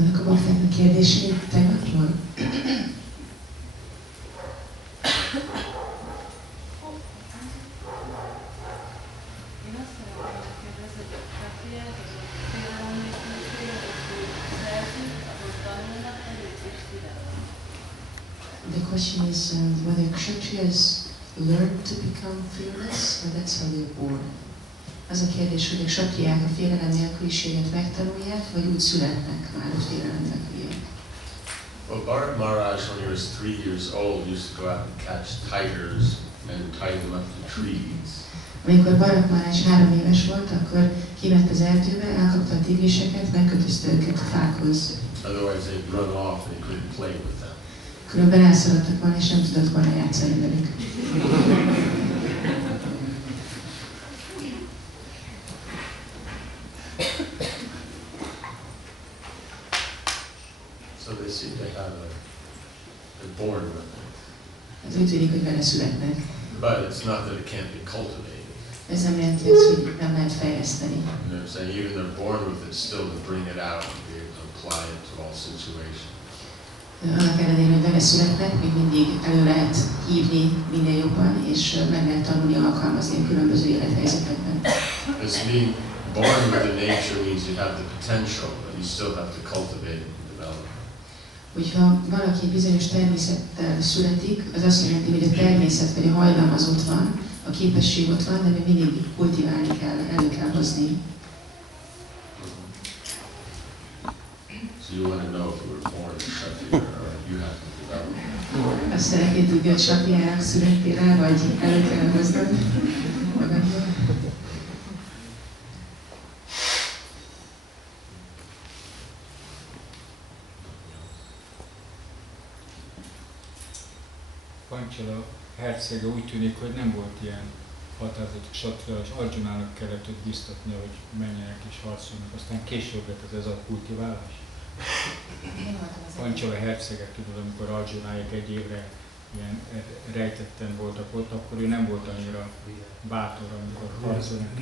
Annak a baktáknak kérdését tegnapról? The question is whether Kshatriyas learn to become fearless, or that's how they're born. Az a kérdés, hogy a kshatriyák a félelem nélküliséget megtanulják, vagy úgy születnek már a félelem nélküliek. Well, Bharat Maharaj, when he was 3 years old, used to go out and catch tigers and tie them up to trees. Amikor Bharat Maharaj 3 éves volt, akkor kiment az erdőbe, elkapta a tigriseket, megkötözte őket a fákhoz. Otherwise they'd run off and he couldn't play with them. Különben elszaladtak volna, és nem tudott volna játszani velük. So they seem to have they're born with it. Ez úgy tűnik, hogy vele születnek. But it's not that it can't be cultivated. Ez nem jelenti azt, hogy nem lehet fejleszteni. You know, saying even they're born with it, still to bring it out and be able to apply it to all situations. Annak ellenére, hogy vele születnek, még mindig elő lehet hívni minél jobban, és meg lehet tanulni alkalmazni a különböző élethelyzetekben. This being born with the nature means you have the potential, but you still have to cultivate and develop. Hogyha valaki bizonyos természettel születik, az azt jelenti, hogy a természet vagy a hajlam az ott van, a képesség ott van, de még mindig kultiválni kell, elő kell hozni. So you want to know if you were born a Kshatriya or you have to develop. Azt szeretnéd tudni, hogy Kshatrijának születtél el, vagy elő kell hoznod magadból. Pancsala hercege úgy tűnik, hogy nem volt ilyen határozott kshatriya, és Arjunának kellett őt biztatnia, hogy menjenek és harcolnak. Aztán később lett ez a kultiválás. Pancsala hercegek, tudod, amikor Arjunáik egy évre ilyen rejtetten voltak ott, akkor ő nem volt annyira bátor, amikor harcolnak.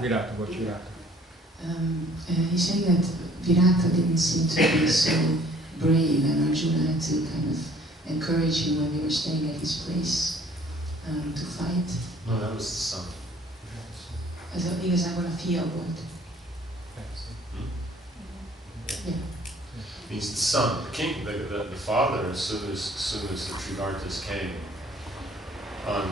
Viráta, bocs, Viráta. He's saying that Virata didn't seem to be so brave, and Arjuna had to kind of encourage him when they were staying at his place to fight. No, that was the son. Ez igazából a fia volt. Yeah. Means the son, the king, the father. As soon as the Trivartas came on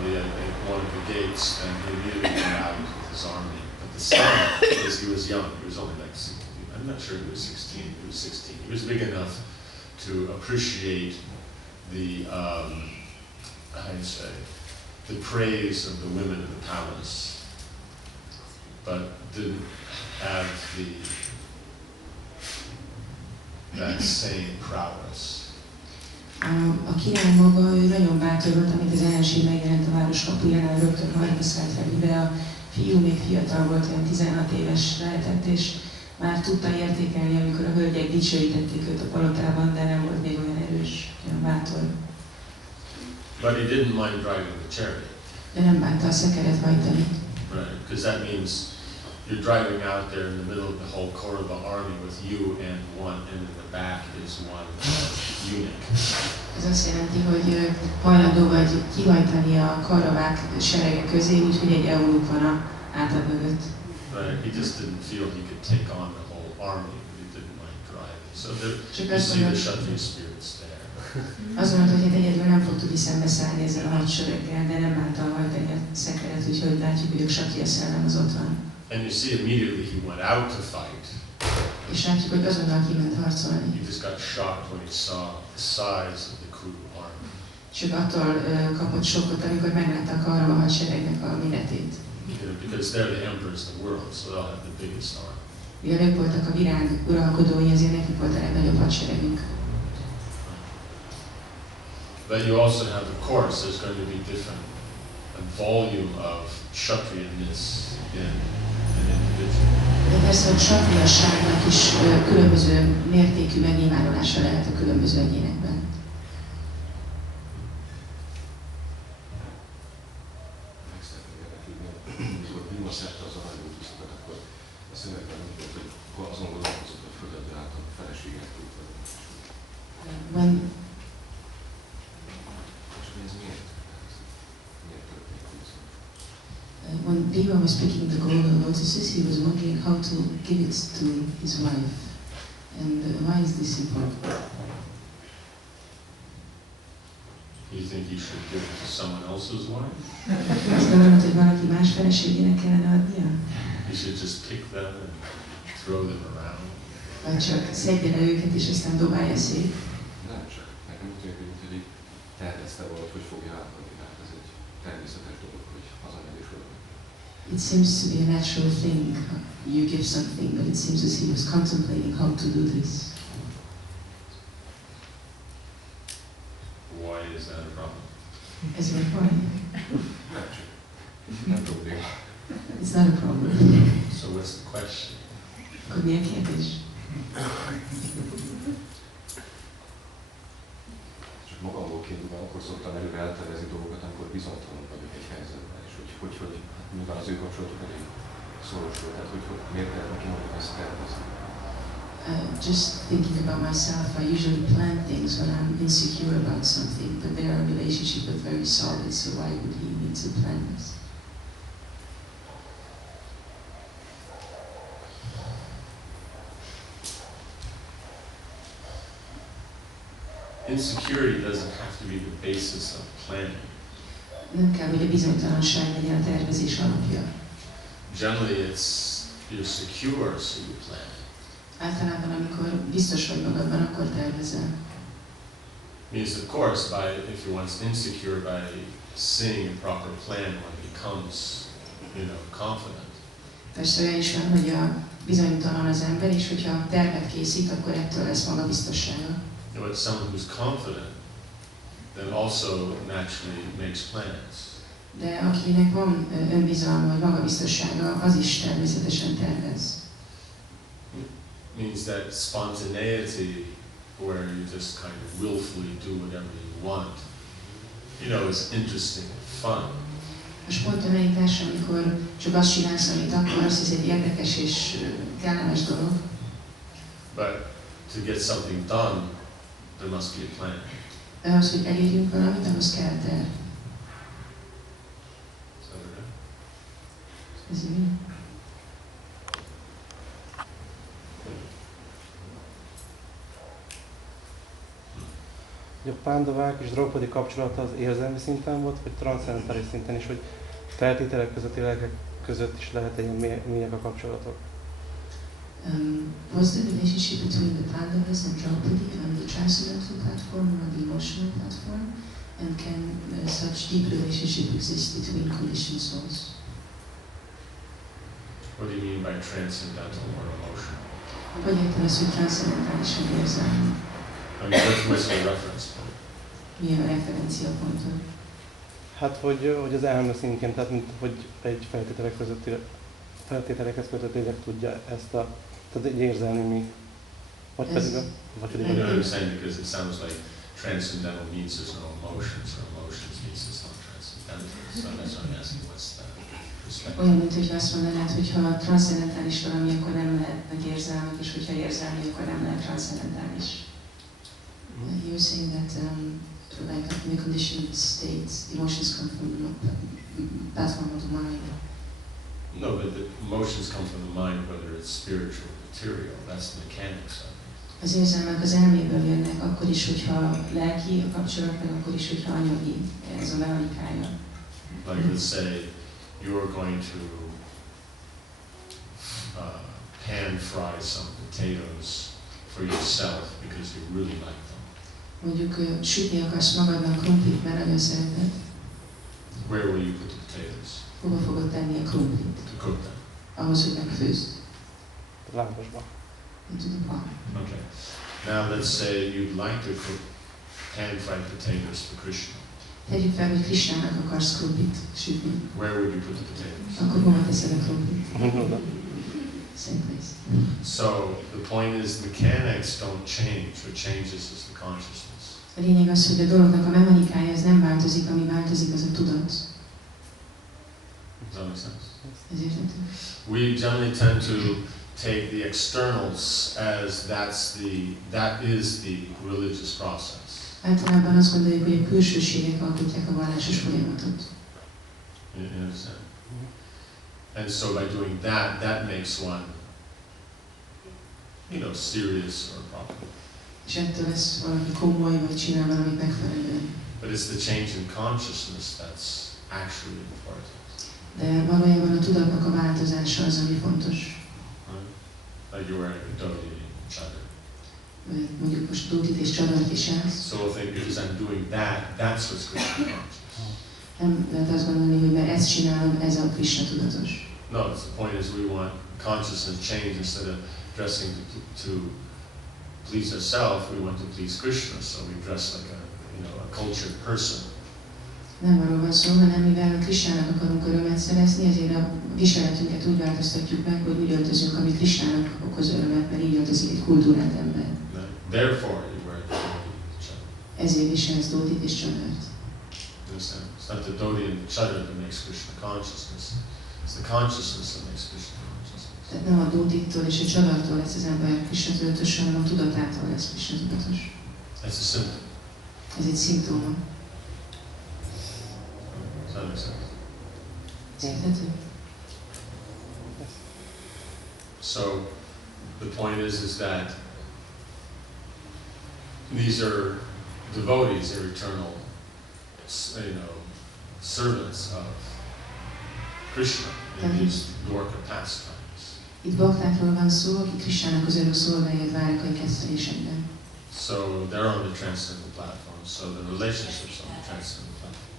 one of the gates, and he immediately went out with his army. But the son, because he was young, he was only like 16. I'm not sure he was 16. He was 16. He was big enough to appreciate the how do you say, the praise of the women in the palace, but didn't have that same prowess. A király maga, ő nagyon bátor volt, amit az ellenség megjelent a város kapujánál, rögtön harcba szállt fel, de a fiú még fiatal volt, olyan 16 éves lehetett, és már tudta értékelni, amikor a hölgyek dicsőítették őt a palotában, de nem volt még olyan erős, olyan bátor. But he didn't mind driving the chariot. De nem bánta a szekeret hajtani. Right, because that means you're driving out there in the middle of the whole corps of the army with you and in the back is one eunuch. Ez azt jelenti, hogy hajlandó vagy kihajtani a karavák serege közé, úgyhogy egy eunuch van a hátad mögött. Right, he just didn't feel he could take on the whole army, but he didn't mind driving. So there, you see the Kshatriya spirits there. Azt mondta, hogy egyedül nem fog tudni szembeszállni ezzel a hadsereggel, de nem bánta hajtani a szekeret, úgyhogy látjuk, hogy a Kshatriya szellem az ott van. And you see immediately he went out to fight. És látjuk, hogy azonnal kiment harcolni. He just got shocked when he saw the size of the Kuru army. Csak attól kapott sokkot, amikor meglátta a Kaurava hadseregnek a méretét. Because they're the emperors of the world, so they'll have the biggest army. Mivel ők voltak a virág uralkodói, ezért nekik volt a legnagyobb hadseregünk. But you also have, of course, there's going to be different volume of Kshatriyanness in an individual. De persze a Kshatriyasságnak is különböző mértékű megnyilvánulása lehet a különböző egyénekben. Szerte az aranyútusztokat, akkor a szövegben úgy volt, hogy azon gondolkozott, hogy földet beálltam When Deva was picking the golden lotuses, he was wondering how to give it to his wife. And why is this important? You think he should give it to someone else's wife? Azt gondolod, hogy valaki más feleségének kellene adnia? He should just pick them and throw them around. Vagy csak szedje le őket és aztán dobálja szét? Nem csak. Nekem úgy tűnik, hogy eddig tervezte valahogy, hogy fogja átadni. Hát ez egy természetes dolog, hogy hazamegy és oda. It seems to be a natural thing. You give something, but it seems as he was contemplating how to do this. Why is that a problem? Ez a baj? Nem csak. Nem probléma. It's not a problem. So what's the question? Akkor mi a kérdés? Csak magamból kiindulva, akkor szoktam előre eltervezni dolgokat, amikor bizonytalan vagyok egy helyzetben, és hogy hát nyilván az ő kapcsolatuk elég szoros volt, tehát hogy miért lehet neki mondani ezt tervezni. Just thinking about myself, I usually plan things when I'm insecure about something, but their relationship was very solid, so why would he need to plan this? Insecurity doesn't have to be the basis of planning. Nem kell, hogy a bizonytalanság legyen a tervezés alapja. Generally, you're secure, so you plan. Általában, amikor biztos vagy magadban, akkor tervezel. Means, of course, if you're once insecure, by seeing a proper plan, one becomes, confident. Persze olyan is van, hogy a bizonytalan az ember, és hogyha tervet készít, akkor ettől lesz magabiztossága. But someone who's confident then also naturally makes plans. De akinek van önbizalma vagy magabiztossága, az is természetesen tervez. Means that spontaneity, where you just kind of willfully do whatever you want, is interesting and fun. A spontaneitás, amikor csak azt csinálsz, amit akarsz, ez egy érdekes és kellemes dolog. But to get something done, there must be a plan. De ahhoz, hogy elérjünk valamit, ahhoz kell terv. Ez így. A Pándavák és Draupadi kapcsolata az érzelmi szinten volt, vagy transzcendentális szinten is, hogy feltételek közötti lelkek között is lehet ilyen mélyek a kapcsolatok? Was the relationship between the Pandavas and Draupadi on the transcendental platform or on the emotional platform? And can such deep relationship exist between conditioned souls? What do you mean by transcendental or emotional? Vagy érted az, hogy transzcendentális vagy érzelmi? I mean, what's the reference point? Milyen a referenciapontod? Hát, hogy az elme szintjén, tehát mint, hogy egy feltételekhez kötött lélek tudja ezt a, tehát egy érzelmi mi. Vagy pedig a... I know what you're saying, because it sounds like transcendental means there's no emotions, or emotions means it's not transcendental. So that's why I'm asking, what's that perspective? Olyan, mint hogy azt mondanád, hogy ha transzcendentális valami, akkor nem lehetnek érzelmek, és hogyha érzelmi, akkor nem lehet transzcendentális. You're saying that like in the conditioned states, emotions come from the platform of the mind. No, but the emotions come from the mind, whether it's spiritual or material. That's the mechanics of it. Az érzelmek az elméből jönnek, akkor is, hogyha lelki a kapcsolat, meg akkor is, hogyha anyagi, ez a mechanikája. Like let's say you're going to pan fry some potatoes for yourself because you really like them. Mondjuk sütni akarsz magadnak krumplit, mert nagyon szereted. Where will you put the potatoes? Hova fogod tenni a krumplit? To cook them. Ahhoz, hogy megfőzd. Lámpasban. Into the pot. Okay. Now let's say you'd like to cook pan-fried potatoes for Krishna. Tegyük fel, hogy Krishnának akarsz krumplit sütni. Where would you put the potatoes? Akkor hova teszed a krumplit? Same place. So the point is, mechanics don't change. What changes is the consciousness. A lényeg az, hogy a dolognak a mechanikája az nem változik, ami változik, az a tudat. Does that make sense? Ez érthető? We generally tend to take the externals as that is the religious process. Általában azt gondoljuk, hogy a külsőségek alkotják a vallásos folyamatot. You understand? And so by doing that, that makes one, serious or proper. És ettől lesz valaki komoly, vagy csinál valamit megfelelően. But it's the change in consciousness that's actually important. De valójában a tudatnak a változása az, ami fontos. Right? Like you're wearing a dhoti and chadar. Mondjuk most dhótit és csadart viselsz. So we'll think because I'm doing that, that's what's Krishna conscious. Nem lehet azt gondolni, hogy mert ezt csinálom, ez a Krishna tudatos. No, the point is we want consciousness change instead of dressing to please ourselves, we want to please Krishna, so we dress like a cultured person. Nem arról van szó, hanem mivel Krishnának akarunk örömet szerezni, ezért a viseletünket úgy változtatjuk meg, hogy úgy öltözünk, ami Krishnának okoz örömet, mert így öltözik egy kultúrált ember. Therefore, you wear the dhoti and chadar. Ezért viselsz dhótit és csadart. Understand? It's not the dhoti and the chadar that makes Krishna consciousness. It's the consciousness that makes Krishna consciousness. Tehát nem a dhótittól és a csadartól lesz az ember Krishna tudatos, hanem a tudatától lesz Krishna tudatos. That's a symptom. Ez egy szimptóma. Does that make sense? Érthető? So the point is that these are devotees, they're eternal, servants of Krishna in these Dwarka pastimes. Itt baktákról van szó, akik Krishnának az örök szolgáját várják a kezdetésekben. So they're on the transcendental platform, so the relationships on the transcendental platform.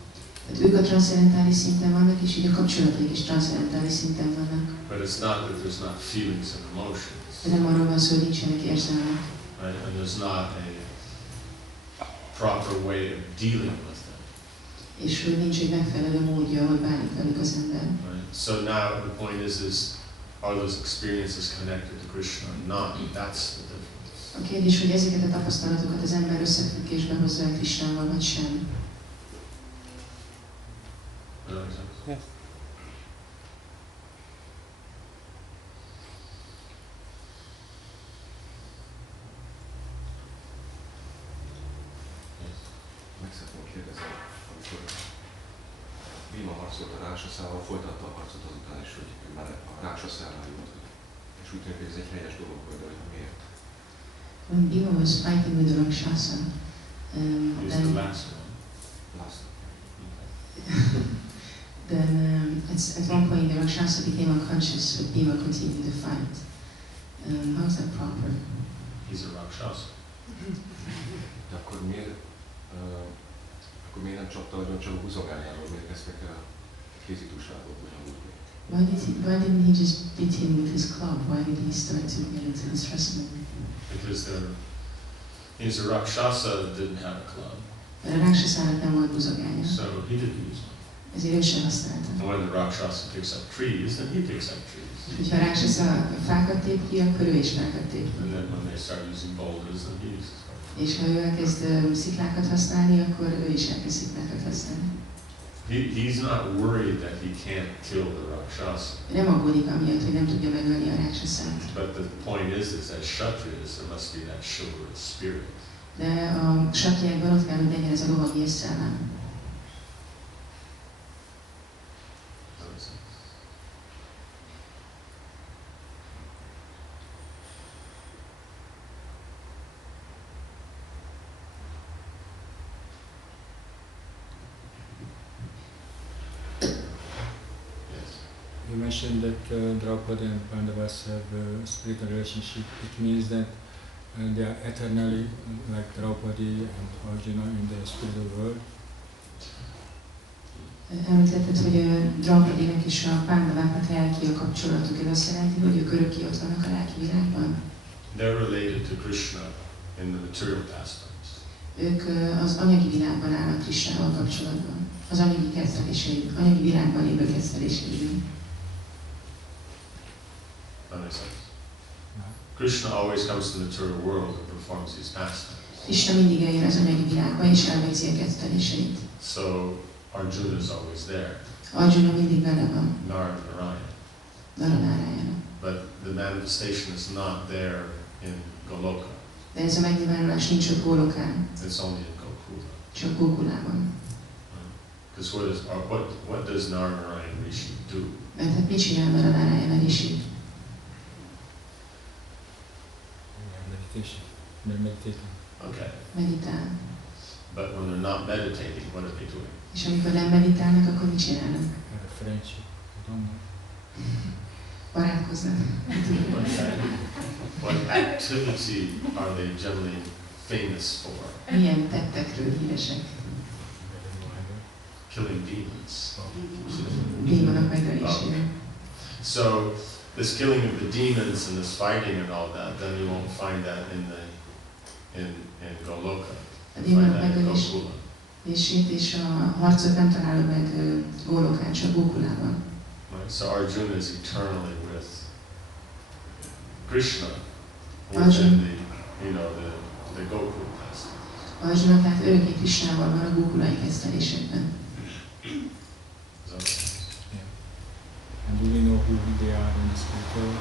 Tehát ők a transzcendentális szinten vannak, és így a kapcsolataik is transzcendentális szinten vannak. But it's not that there's not feelings and emotions. De nem arról van szó, hogy nincsenek érzelmek. Right? And there's not a proper way of dealing with them. És hogy nincs egy megfelelő módja, hogy bánik velük az ember. Right? So now the point is are those experiences connected to Krishna or not? That's the difference. A kérdés, hogy ezeket a tapasztalatokat az ember összefüggésbe hozza el Krishnával, vagy sem. Yes. Meg szeretném kérdezni, amikor Bhima harcolt a Ráksaszával, folytatta a harcot azután is, hogy már a Ráksaszára jött. És úgy tűnik, hogy ez egy helyes dolog, de hogy miért? When Bhima was fighting with the Rakshasa, It's the last one. Last. then at one point the Rakshasa became unconscious, but Bhima continued the fight. How is that proper? He's a Rakshasa. De akkor miért nem csapta agyon, csak a húzogányáról, miért kezdtek el kézitúsából ugyanúgy? Why didn't he just beat him with his club? Why did he start to get into his wrestling? Because he's a Rakshasa that didn't have a club. Mert a Rakshasának nem volt buzogánya, So he didn't use one. ezért ő sem használta. And when the Rakshasa picks up trees, then he picks up trees. Hogyha a Rakshasa fákat tép ki, akkor ő is fákat tép ki. And then when they start using boulders, then he uses boulders. És ha ő elkezd sziklákat használni, akkor ő is elkezd sziklákat használni. He's not worried that he can't kill the Rakshasa. Nem aggódik amiatt, hogy nem tudja megölni a Rakshasát. But the point is that Kshatriyas, there must be that chivalrous spirit. De a satyákban ott kell, hogy legyen ez a lovagi észszellem. You mentioned that Draupadi and Pandavas have a spiritual relationship. It means that they are eternally like Draupadi and Arjuna in the spiritual world. Említetted, hogy Draupadinek és a Pandaváknak lelki a kapcsolatuk. Ez azt jelenti, hogy ők örökké ott vannak a lelki világban? They're related to Krishna in the material pastimes. Ők az anyagi világban állnak Krishnával kapcsolatban. Az anyagi kezdetéseidben, anyagi világban lévő kezdetéseidben. That makes sense? Krishna always comes to the material world and performs these pastimes. Krishna mindig eljön az anyagi világba és elvégzi a kezdetéseit. So Arjuna is always there. Arjuna mindig vele van. Narayana. Naranárájára. but the manifestation is not there in Goloka. De ez a megnyilvánulás nincs ott Gólokán, It's only in Gokula. csak Gókulában. Because what does Narayana Rishi do? Mert hát mit csinál Narayana Rishi? Meditation. They're meditating. Okay. Meditál. But when they're not meditating, what are they doing? És amikor nem meditálnak, akkor mit csinálnak? Have a friendship. I don't know. Barátkoznak. What activity are they generally famous for? Milyen tettekről híresek? Killing demons. Démonok megölésére. So this killing of the demons and this fighting and all that, then you won't find that in Goloka. A You find démonok that in megölését Gokula. és a harcot nem találod meg Gólokán, csak Gókulában. Right? So Arjuna is eternally with Krishna within the Gokula festival. Arjuna tehát örökké Krishnával van a gókulai kezdelésekben. And do we know who they are in the spiritual?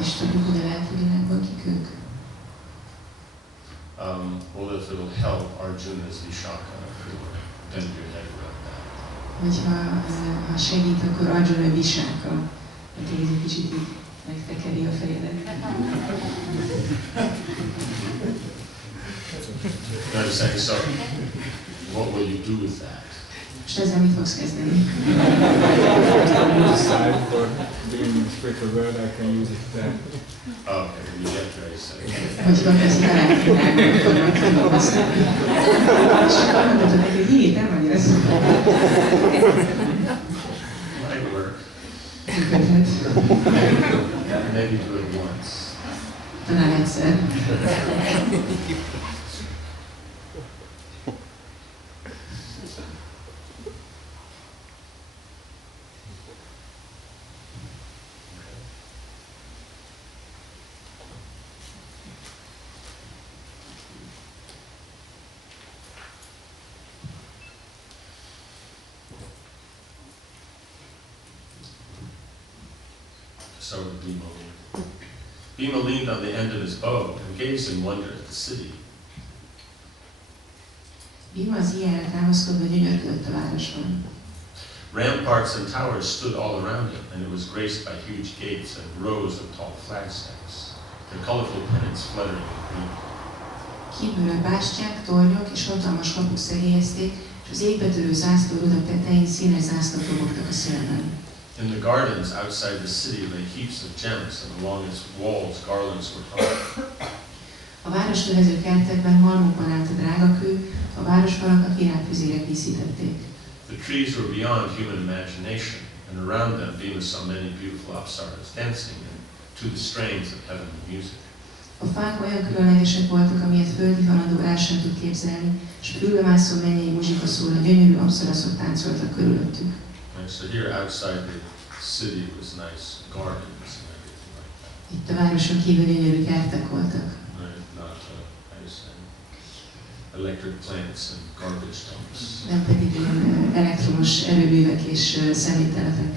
És tudjuk, hogy a lelki világban kik ők? Well, if it'll help, Arjuna is Vishaka. Bend your head around that. Hogyha ha segít, akkor Arjuna Visáka. Hát így egy kicsit így megtekeri a fejedet. You understand? So, what will you do with that? Most ezzel mit fogsz kezdeni? Decide for being in the spiritual world, I can use it then. Okay, when you get there, you say, Hogyha ezt a lelki világban fognak tudni használni. És akkor mondhatod neki, hogy hé, nem annyira szuper. might work. Működhet. Maybe do it once. Talán egyszer. So did Bhima lean. Bhima leaned on the end of his bow and gazed in wonder at the city. Bhima az ilyenre támaszkodva gyönyörködött a városban. Ramparts and towers stood all around it, and it was graced by huge gates and rows of tall flagstacks, their colorful pennants fluttering in green. Kívülről bástyák, tornyok és hatalmas kapuk szegélyezték, és az égbetörő zászlórudak tetején színes zászlók lobogtak a szélben. In the gardens outside the city lay heaps of gems, and along its walls garlands were hung. A város kövező kertekben halmokban állt a drágakő, a városfalakat virágfüzérek díszítették. The trees were beyond human imagination, and around them Bhima saw many beautiful apsaras dancing to the strains of heavenly music. A fák olyan különlegesek voltak, amilyet földi halandó el sem tud képzelni, és fülbemászó mennyei muzsika szól, a gyönyörű apszaraszok táncoltak körülöttük. And so here outside the city was nice gardens and everything like that. Itt a városon kívül gyönyörű kertek voltak. Right? Not, I just said, electric plants and garbage dumps. Nem pedig ilyen elektromos erőművek és szeméttelepek.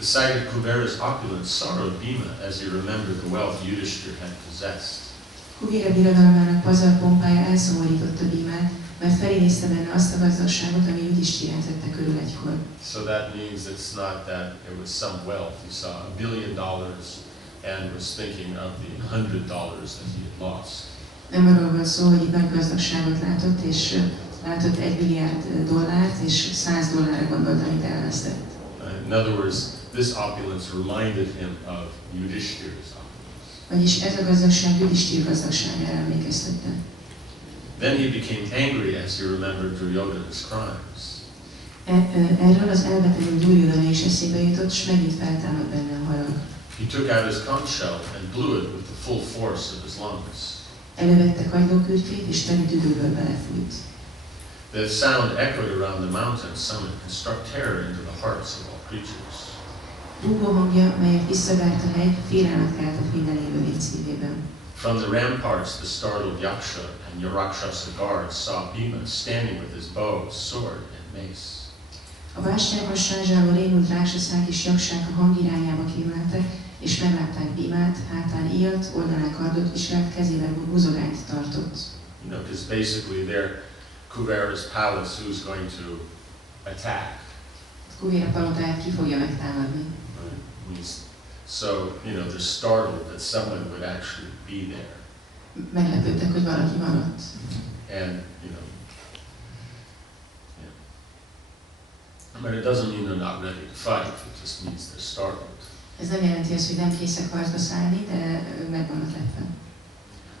The sight of Kuvera's opulence sorrowed Bhima as he remembered the wealth Yudhishthira had possessed. Kuvera birodalmának pazar pompája elszomorította Bhimát, mert felénézte benne azt a gazdagságot, ami Yudhishthirát vette körül egykor. So that means it's not that it was some wealth. He saw $1 billion and was thinking of the $100 that he had lost. Nem arról van szó, hogy itt nagy gazdagságot látott, és látott $1 billiárd, és $100 gondolt, amit elvesztett. In other words, this opulence reminded him of Yudhishthira's opulence. Vagyis ez a gazdagság Yudhishthir gazdagságára emlékeztette. Then he became angry as he remembered Duryodhana's crimes. Erről az elbetegült Duryodhana is eszébe jutott, és megint feltámad benne a harag. He took out his conch shell and blew it with the full force of his lungs. Elővette kagylókürtjét, és teli tüdőből belefújt. The sound echoed around the mountain summit and struck terror into the hearts of all creatures. Rúgó hangja, melyet visszavárt a hegy, félelmet keltett minden élőlény szívében. From the ramparts, the startled Yaksha and Yarakshasa guards saw Bhima standing with his bow, sword, and mace. A bástyákon sázsáló rémült ráksaszák és jaksák a hang irányába kémleltek, és meglátták Bhímát, hátán íjat, oldalán kardot viselt, kezében buzogányt tartott. You know, because basically they're Kuvera's palace, who's going to attack. Kuvera palotáját ki fogja megtámadni. Right? So, you know, they're startled that someone would actually be there. Meglepődtek, hogy valaki van ott. And, you know, yeah. But it doesn't mean they're not ready to fight, it just means they're startled. Ez nem jelenti azt, hogy nem készek harcba szállni, de meg vannak lepve.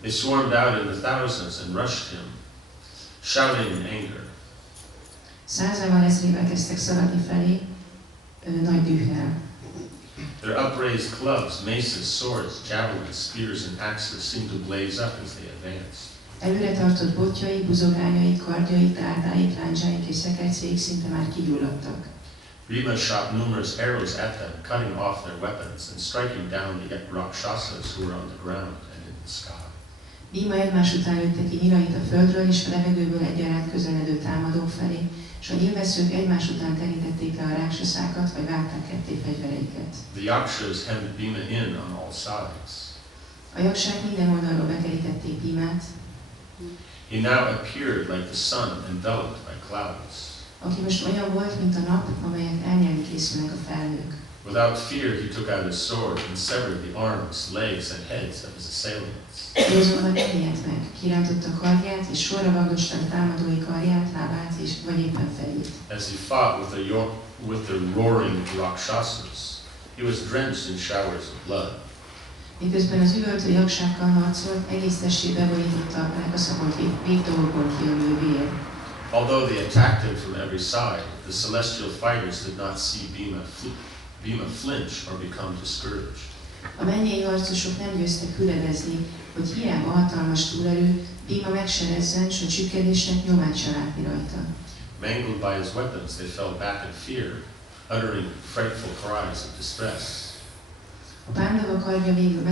They swarmed out in the thousands and rushed him, shouting in anger. Százával ezrével kezdtek szaladni felé, nagy dühvel. Their upraised clubs, maces, swords, javelins, spears, and axes seemed to blaze up as they advanced. Előre tartott botjai, buzogányai, kardjai, dárdáik, láncsáik és szekercéik szinte már kigyulladtak. Bhima shot numerous arrows at them, cutting off their weapons and striking down the rakshasas who were on the ground and in the sky. Bhima egymás után lőtte ki nyirait a földről és a levegőből egyaránt közeledő támadók felé, és a nyilvesszők egymás után terítették le a ráksaszákat, vagy vágták ketté fegyvereiket. The yakshas hemmed Bhima in on all sides. A jaksák minden oldalról bekerítették Bhimát, He now appeared like the sun enveloped by clouds. aki most olyan volt, mint a nap, amelyet elnyelni készülnek a felhők. Without fear, he took out his sword and severed the arms, legs, and heads of his assailants. Józanban nem ijedt meg, kirántotta karját, és sorra vagdosta a támadói karját, lábát, és vagy éppen fejét. As he fought with the roaring rakshasas, he was drenched in showers of blood. Miközben az üvöltő jaksákkal harcolt, egész testét beborította a rákaszakolt végtagokból kijövő vér. Although they attacked him from every side, the celestial fighters did not see Bhima flinch or become discouraged. A mennyei harcosok nem győztek hüledezni, hogy hiába hatalmas túlerő, Bhima meg se rezzen, s a csüggedésnek nyomát se látni rajta. Mangled by his weapons, they fell back in fear, uttering frightful cries of distress. A pándava kardja végül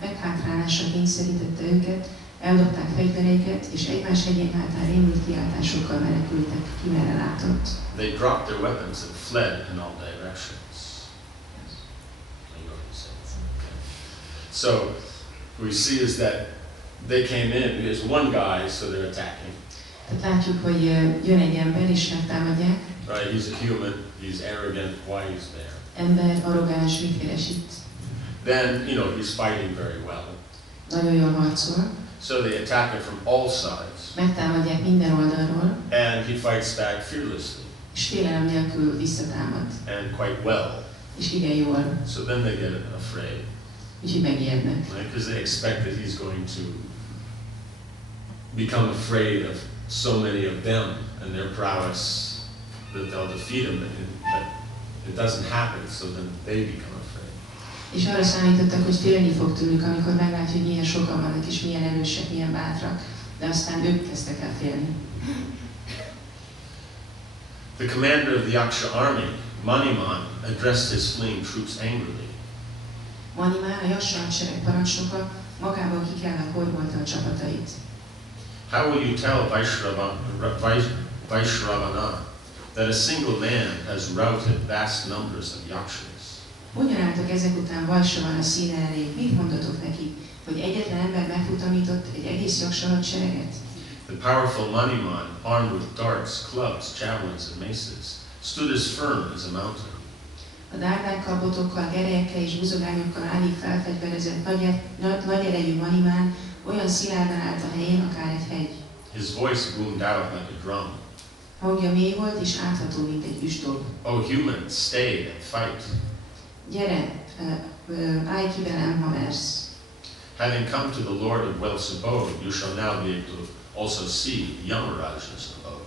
meghátrálásra kényszerítette őket, eldobták fegyvereiket, és egymás hegyén hátán rémült kiáltásokkal menekültek, ki merre látott. They dropped their weapons and fled in all directions. So we see is that they came in. There's one guy, so they're attacking. Tehát látjuk, hogy jön egy ember, és megtámadják. Right? He's a human. He's arrogant. Why he's there? Ember, arrogáns, mit keres itt? Then he's fighting very well. Nagyon jól harcol. So they attack him from all sides. Megtámadják minden oldalról. And he fights back fearlessly. És félelem nélkül visszatámad. And quite well. És igen jól. So then they get afraid. Úgyhogy megijednek. Right? Because they expect that he's going to become afraid of so many of them and their prowess that they'll defeat him. But it doesn't happen, so then they become afraid. És arra számítottak, hogy félni fog tőlük, amikor meglátja, hogy milyen sokan vannak, és milyen erősek, milyen bátrak. De aztán ők kezdtek el félni. The commander of the Yaksha army, Maniman, addressed his fleeing troops angrily. Manimán, a Yaksa hadsereg parancsnoka, magában kikelve horgolta a csapatait. How will you tell Vaishravana that a single man has routed vast numbers of Yakshas? Hogyan álltak ezek után Vaishravana színe elé? Mit mondatok neki, hogy egyetlen ember megfutamított egy egész Yaksa hadsereget? The powerful Maniman, armed with darts, clubs, javelins, and maces, stood as firm as a mountain. A dárdákkal, botokkal, gerelyekkel és buzogányokkal állig felfegyverezett nagy erejű Manimán olyan szilárdan állt a helyén, akár egy hegy. His voice boomed out like a drum. Hangja mély volt és átható, mint egy üsdob. Oh human, stay and fight. Gyere, állj ki velem, ha mersz. Having come to the Lord of Wealth's abode, you shall now be able to also see Yamaraja's abode.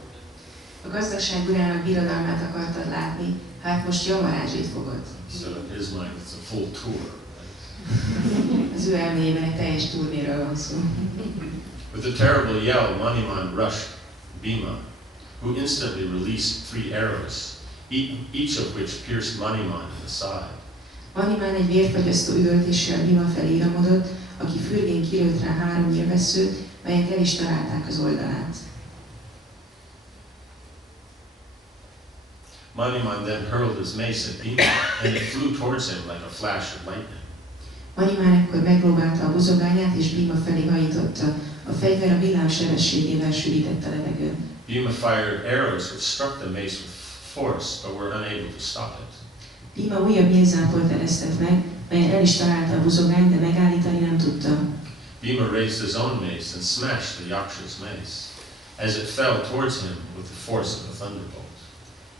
A gazdagság urának birodalmát akartad látni, hát most Yamarajét fogod. So in his mind, it's a full tour. Az ő elméjében egy teljes turnéről van szó. With a terrible yell, Maniman rushed Bhima, who instantly released 3 arrows, each of which pierced Maniman in the side. Manimán egy vérfagyasztó üvöltéssel Bhima felé iramodott, aki fürgén kilőtt rá 3 nyilvesszőt, melyek el is találták az oldalát. Maniman then hurled his mace at Bhima, and it flew towards him like a flash of lightning. Manimán ekkor megpróbálta a buzogányát, és Bhima felé hajította. A fegyver a villám sebességével sűrített a levegőn. Bhima fired arrows which struck the mace with force, but were unable to stop it. Bhima újabb nyílzáport eresztett meg, melyen el is találta a buzogányt, de megállítani nem tudta. Bhima raised his own mace and smashed the Yaksha's mace, as it fell towards him with the force of a thunderbolt.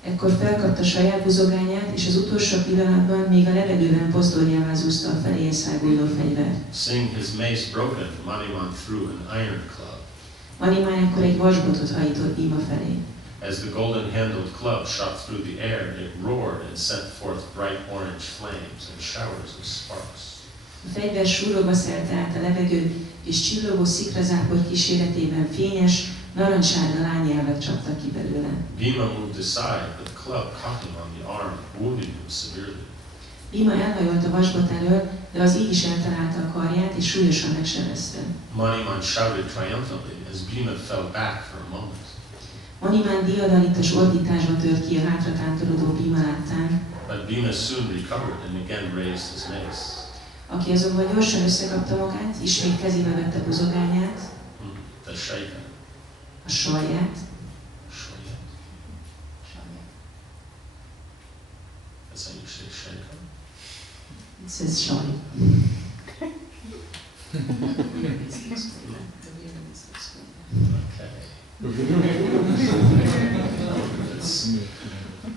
Ekkor felkapta saját buzogányát, és az utolsó pillanatban még a levegőben pozdorjává zúzta a feléje száguldó fegyvert. Seeing his mace broken, Maniman threw an iron club. Manimán ekkor egy vasbotot hajított Bhima felé. As the golden-handled club shot through the air, it roared and sent forth bright orange flames and showers of sparks. A fegyver súrogva szelte át a levegőt, és csillogó szikrazápor kíséretében fényes, narancssárga lányelvek csaptak ki belőle. Bhima moved aside, but the club caught him on the arm, wounding him severely. Bhima elhajolt a vasbot elől, de az így is eltalálta a karját, és súlyosan megsebezte. Maniman shouted triumphantly as Bhima fell back for a moment. Manimán diadalitas ordításba tört ki a hátratántorodó Bhima láttán, But Bhima soon recovered and again raised his mace. aki azonban gyorsan összekapta magát, ismét kezébe vette buzogányát, The shaker. a sajját. That's how you say shaker. It says saj. Okay.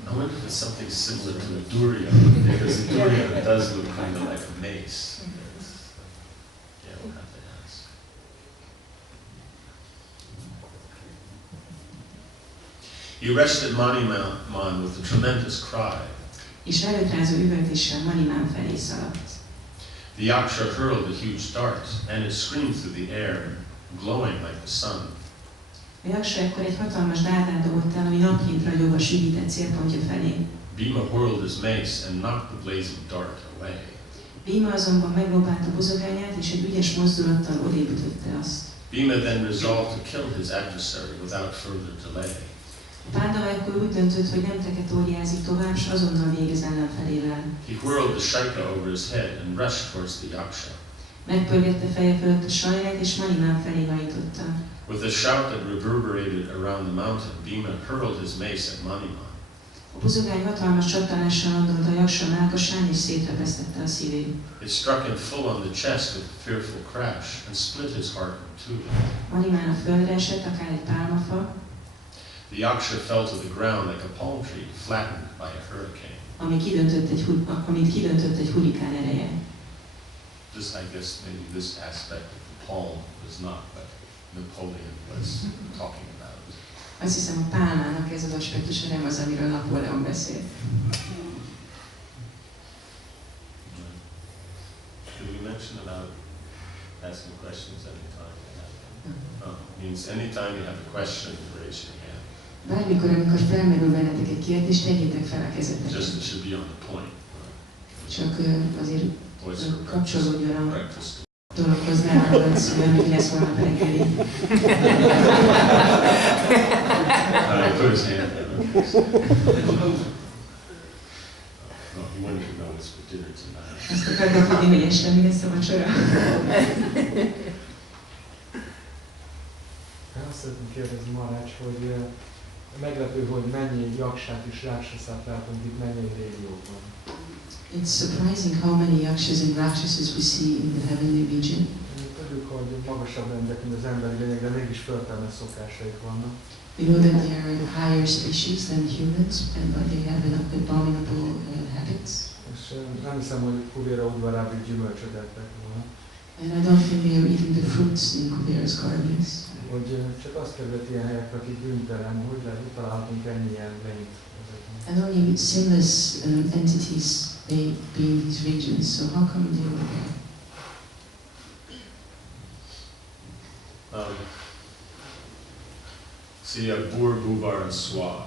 I wonder if it's something similar to a durian, because a durian does look kind of like a mace. Yeah, we'll have to ask. He arrested Maniman with a tremendous cry. És előtrázó üvöltéssel Manimán felé szaladt. The Yaksha hurled a huge dart, and it screamed through the air, glowing like the sun. A Yaksa ekkor egy hatalmas dárdát dobott el, ami napként ragyogva süvített célpontja felé. Bhima whirled his mace and knocked the blazing dart away. Bhima azonban meglóbálta buzogányát, és egy ügyes mozdulattal odébb ütötte azt. Bhima then resolved to kill his adversary without further delay. A Pándava ekkor úgy döntött, hogy nem teketóriázik tovább, s azonnal végez ellenfelével. He whirled the shaika over his head and rushed towards the Yaksha. Megpörgette feje fölött a sajját, és Manimán felé hajította. With a shout that reverberated around the mountain, Bhima hurled his mace at Maniman. A buzogány hatalmas csattanással landolt a Yaksa mellkasán, és szétrepesztette a szívét. It struck him full on the chest with a fearful crash and split his heart in two. Manimán a földre esett, akár egy pálmafa, The Yaksha fell to the ground like a palm tree flattened by a hurricane. amit kidöntött egy hurikán ereje. This, I guess, maybe this aspect of the palm was not what Napoleon was talking about. Azt hiszem, a pálmának ez az aspektusa nem az, amiről Napóleon beszélt. Did we mention about asking questions anytime? Oh, means anytime you have a question, raise your hand. Bármikor, amikor felmerül bennetek egy kérdés, tegyétek fel a kezeteket. Just it should be on the point. Csak azért Voice for kapcsolódjon a breakfast. dologhoz, ne hallgatsz, hogy mi lesz holnap reggeli. He put his hand down. No, he wanted to know what's for dinner tonight. Azt akartam tudni, hogy este mi lesz a vacsora. Azt szeretném kérdezni, Marács, hogy meglepő, hogy mennyi jaksát és ráksaszát látunk itt, mennyi régióban. It's surprising how many yakshas and rakshasas we see in the heavenly region. Tudjuk, hogy magasabb rendek, mint az emberi lények, de mégis förtelmes szokásaik vannak. We know that they are higher species than humans, but they have abominable habits. És nem hiszem, hogy Kuvéra udvarába gyümölcsöt ettek volna. And I don't think they are eating the fruits in Kuvera's gardens. Hogy csak azt került ilyen helyekre, akik bűntelen, hogy lehet, hogy találhatunk ennyi ilyen lényt ezekben. And only sinless entities may be in these regions, so how come they were there? See, you have Bur, Bubar, and Swa.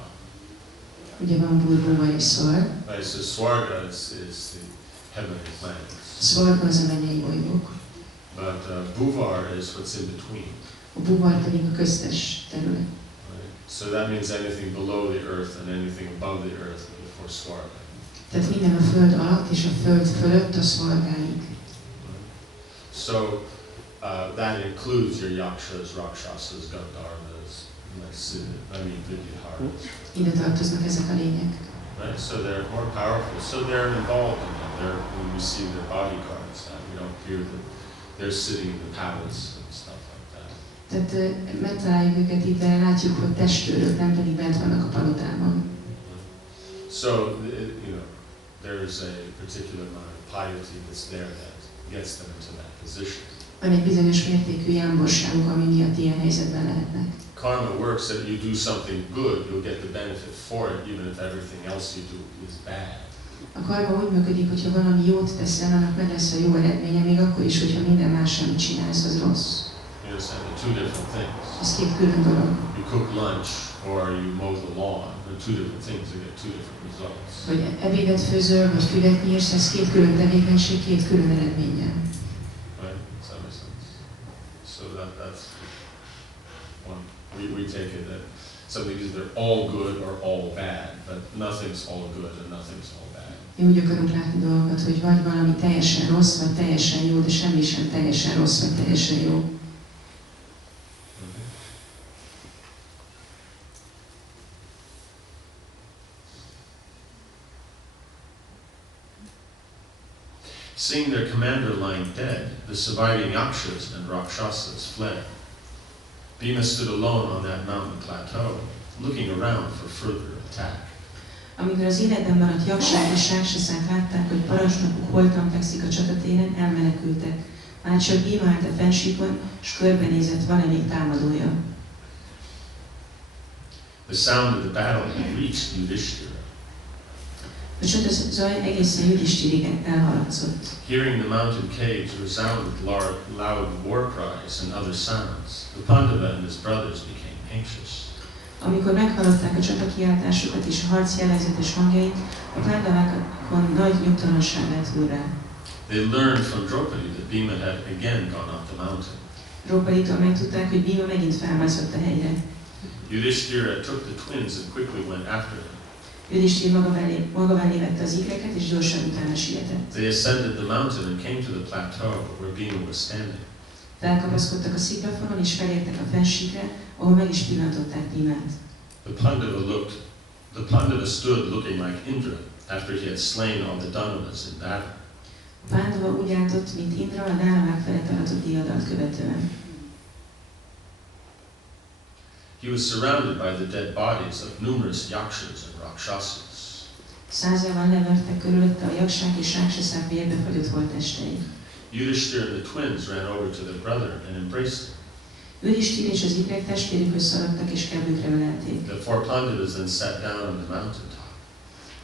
Ugye van Bur, Bubar és Szvar. Right, so Swarga is the heavenly planets. Szvarga az a mennyei bolygók. But Buvar is what's in between. A Buvar pedig a köztes terület. Right? So that means anything below the earth and anything above the earth before Swarga. Tehát minden a föld alatt és a föld fölött a szolgáig. So that includes your yakshas, rakshasas, gandharvas, vidyaharas. Ide tartoznak ezek a lények. Right? So they're more powerful. So they're involved in them. When we see their bodyguards, we don't hear that they're sitting in the palace and stuff like that. Tehát megtaláljuk őket itt, de látjuk, hogy testőrök, nem pedig bent vannak a palotában. So, there's a particular amount of piety that's there that gets them into that position. Van egy bizonyos mértékű jámborságuk, ami miatt ilyen helyzetben lehetnek. Karma works that you do something good, you'll get the benefit for it, even if everything else you do is bad. A karma úgy működik, hogyha valami jót teszel, annak meg lesz a jó eredménye, még akkor is, hogyha minden más, amit csinálsz, az rossz. You understand? They're two different things. Ez két külön dolog. You cook lunch or you mow the lawn. They're two different things. You get two different results. Hogy ebédet főzöl, vagy füvet nyírsz, ez két külön tevékenység, két külön eredménnyel. Right? Does that make sense? So that's one. We take it that something is either all good or all bad, but nothing's all good and nothing's all bad. Mi úgy akarunk látni dolgokat, hogy vagy valami teljesen rossz, vagy teljesen jó, de semmi sem teljesen rossz, vagy teljesen jó. Seeing their commander lying dead, the surviving yakshas and rakshasas fled. Bhima stood alone on that mountain plateau, looking around for further attack. Amikor az életben maradt jaksák és ráksaszák látták, hogy parancsnokuk holtan fekszik a csatatéren, elmenekültek. Már csak Bhima állt a fensíkon, s körbenézett valamelyik támadója. The sound of the battle had reached Yudhishthira. A csatazaj egészen Yudhishthiriig elhaladszott. Hearing the mountain caves resound with loud war cries and other sounds, the Pandava and his brothers became anxious. Amikor meghallották a csatakiáltásokat és a harc jellegzetes hangjait, a pándavákon nagy nyugtalanság vett rá. They learned from Draupadi that Bhima had again gone up the mountain. Draupaditól megtudták, hogy Bhima megint felmászott a hegyre. Yudhishthira took the twins and quickly went after him. Yudhishthir maga mellé vette az ikreket és gyorsan utána sietett. They ascended the mountain and came to the plateau where Bhima was standing. Felkapaszkodtak a sziklafonon és felértek a fensíkre, ahol meg is pillantották Bhimát. The Pandava stood looking like Indra after he had slain all the Danavas in battle. A Pándava úgy álltott, mint Indra a Dánavák felett aratott diadalt követően. He was surrounded by the dead bodies of numerous yakshas and rakshasas. Százával levertek körülötte a jaksák és ráksaszák vérbefagyott holttestei. Yudhishthira and the twins ran over to their brother and embraced him. Yudhishthir és az ikrek testvérükhöz szaladtak és kezükre ölelték. The four Pandavas then sat down on the mountaintop,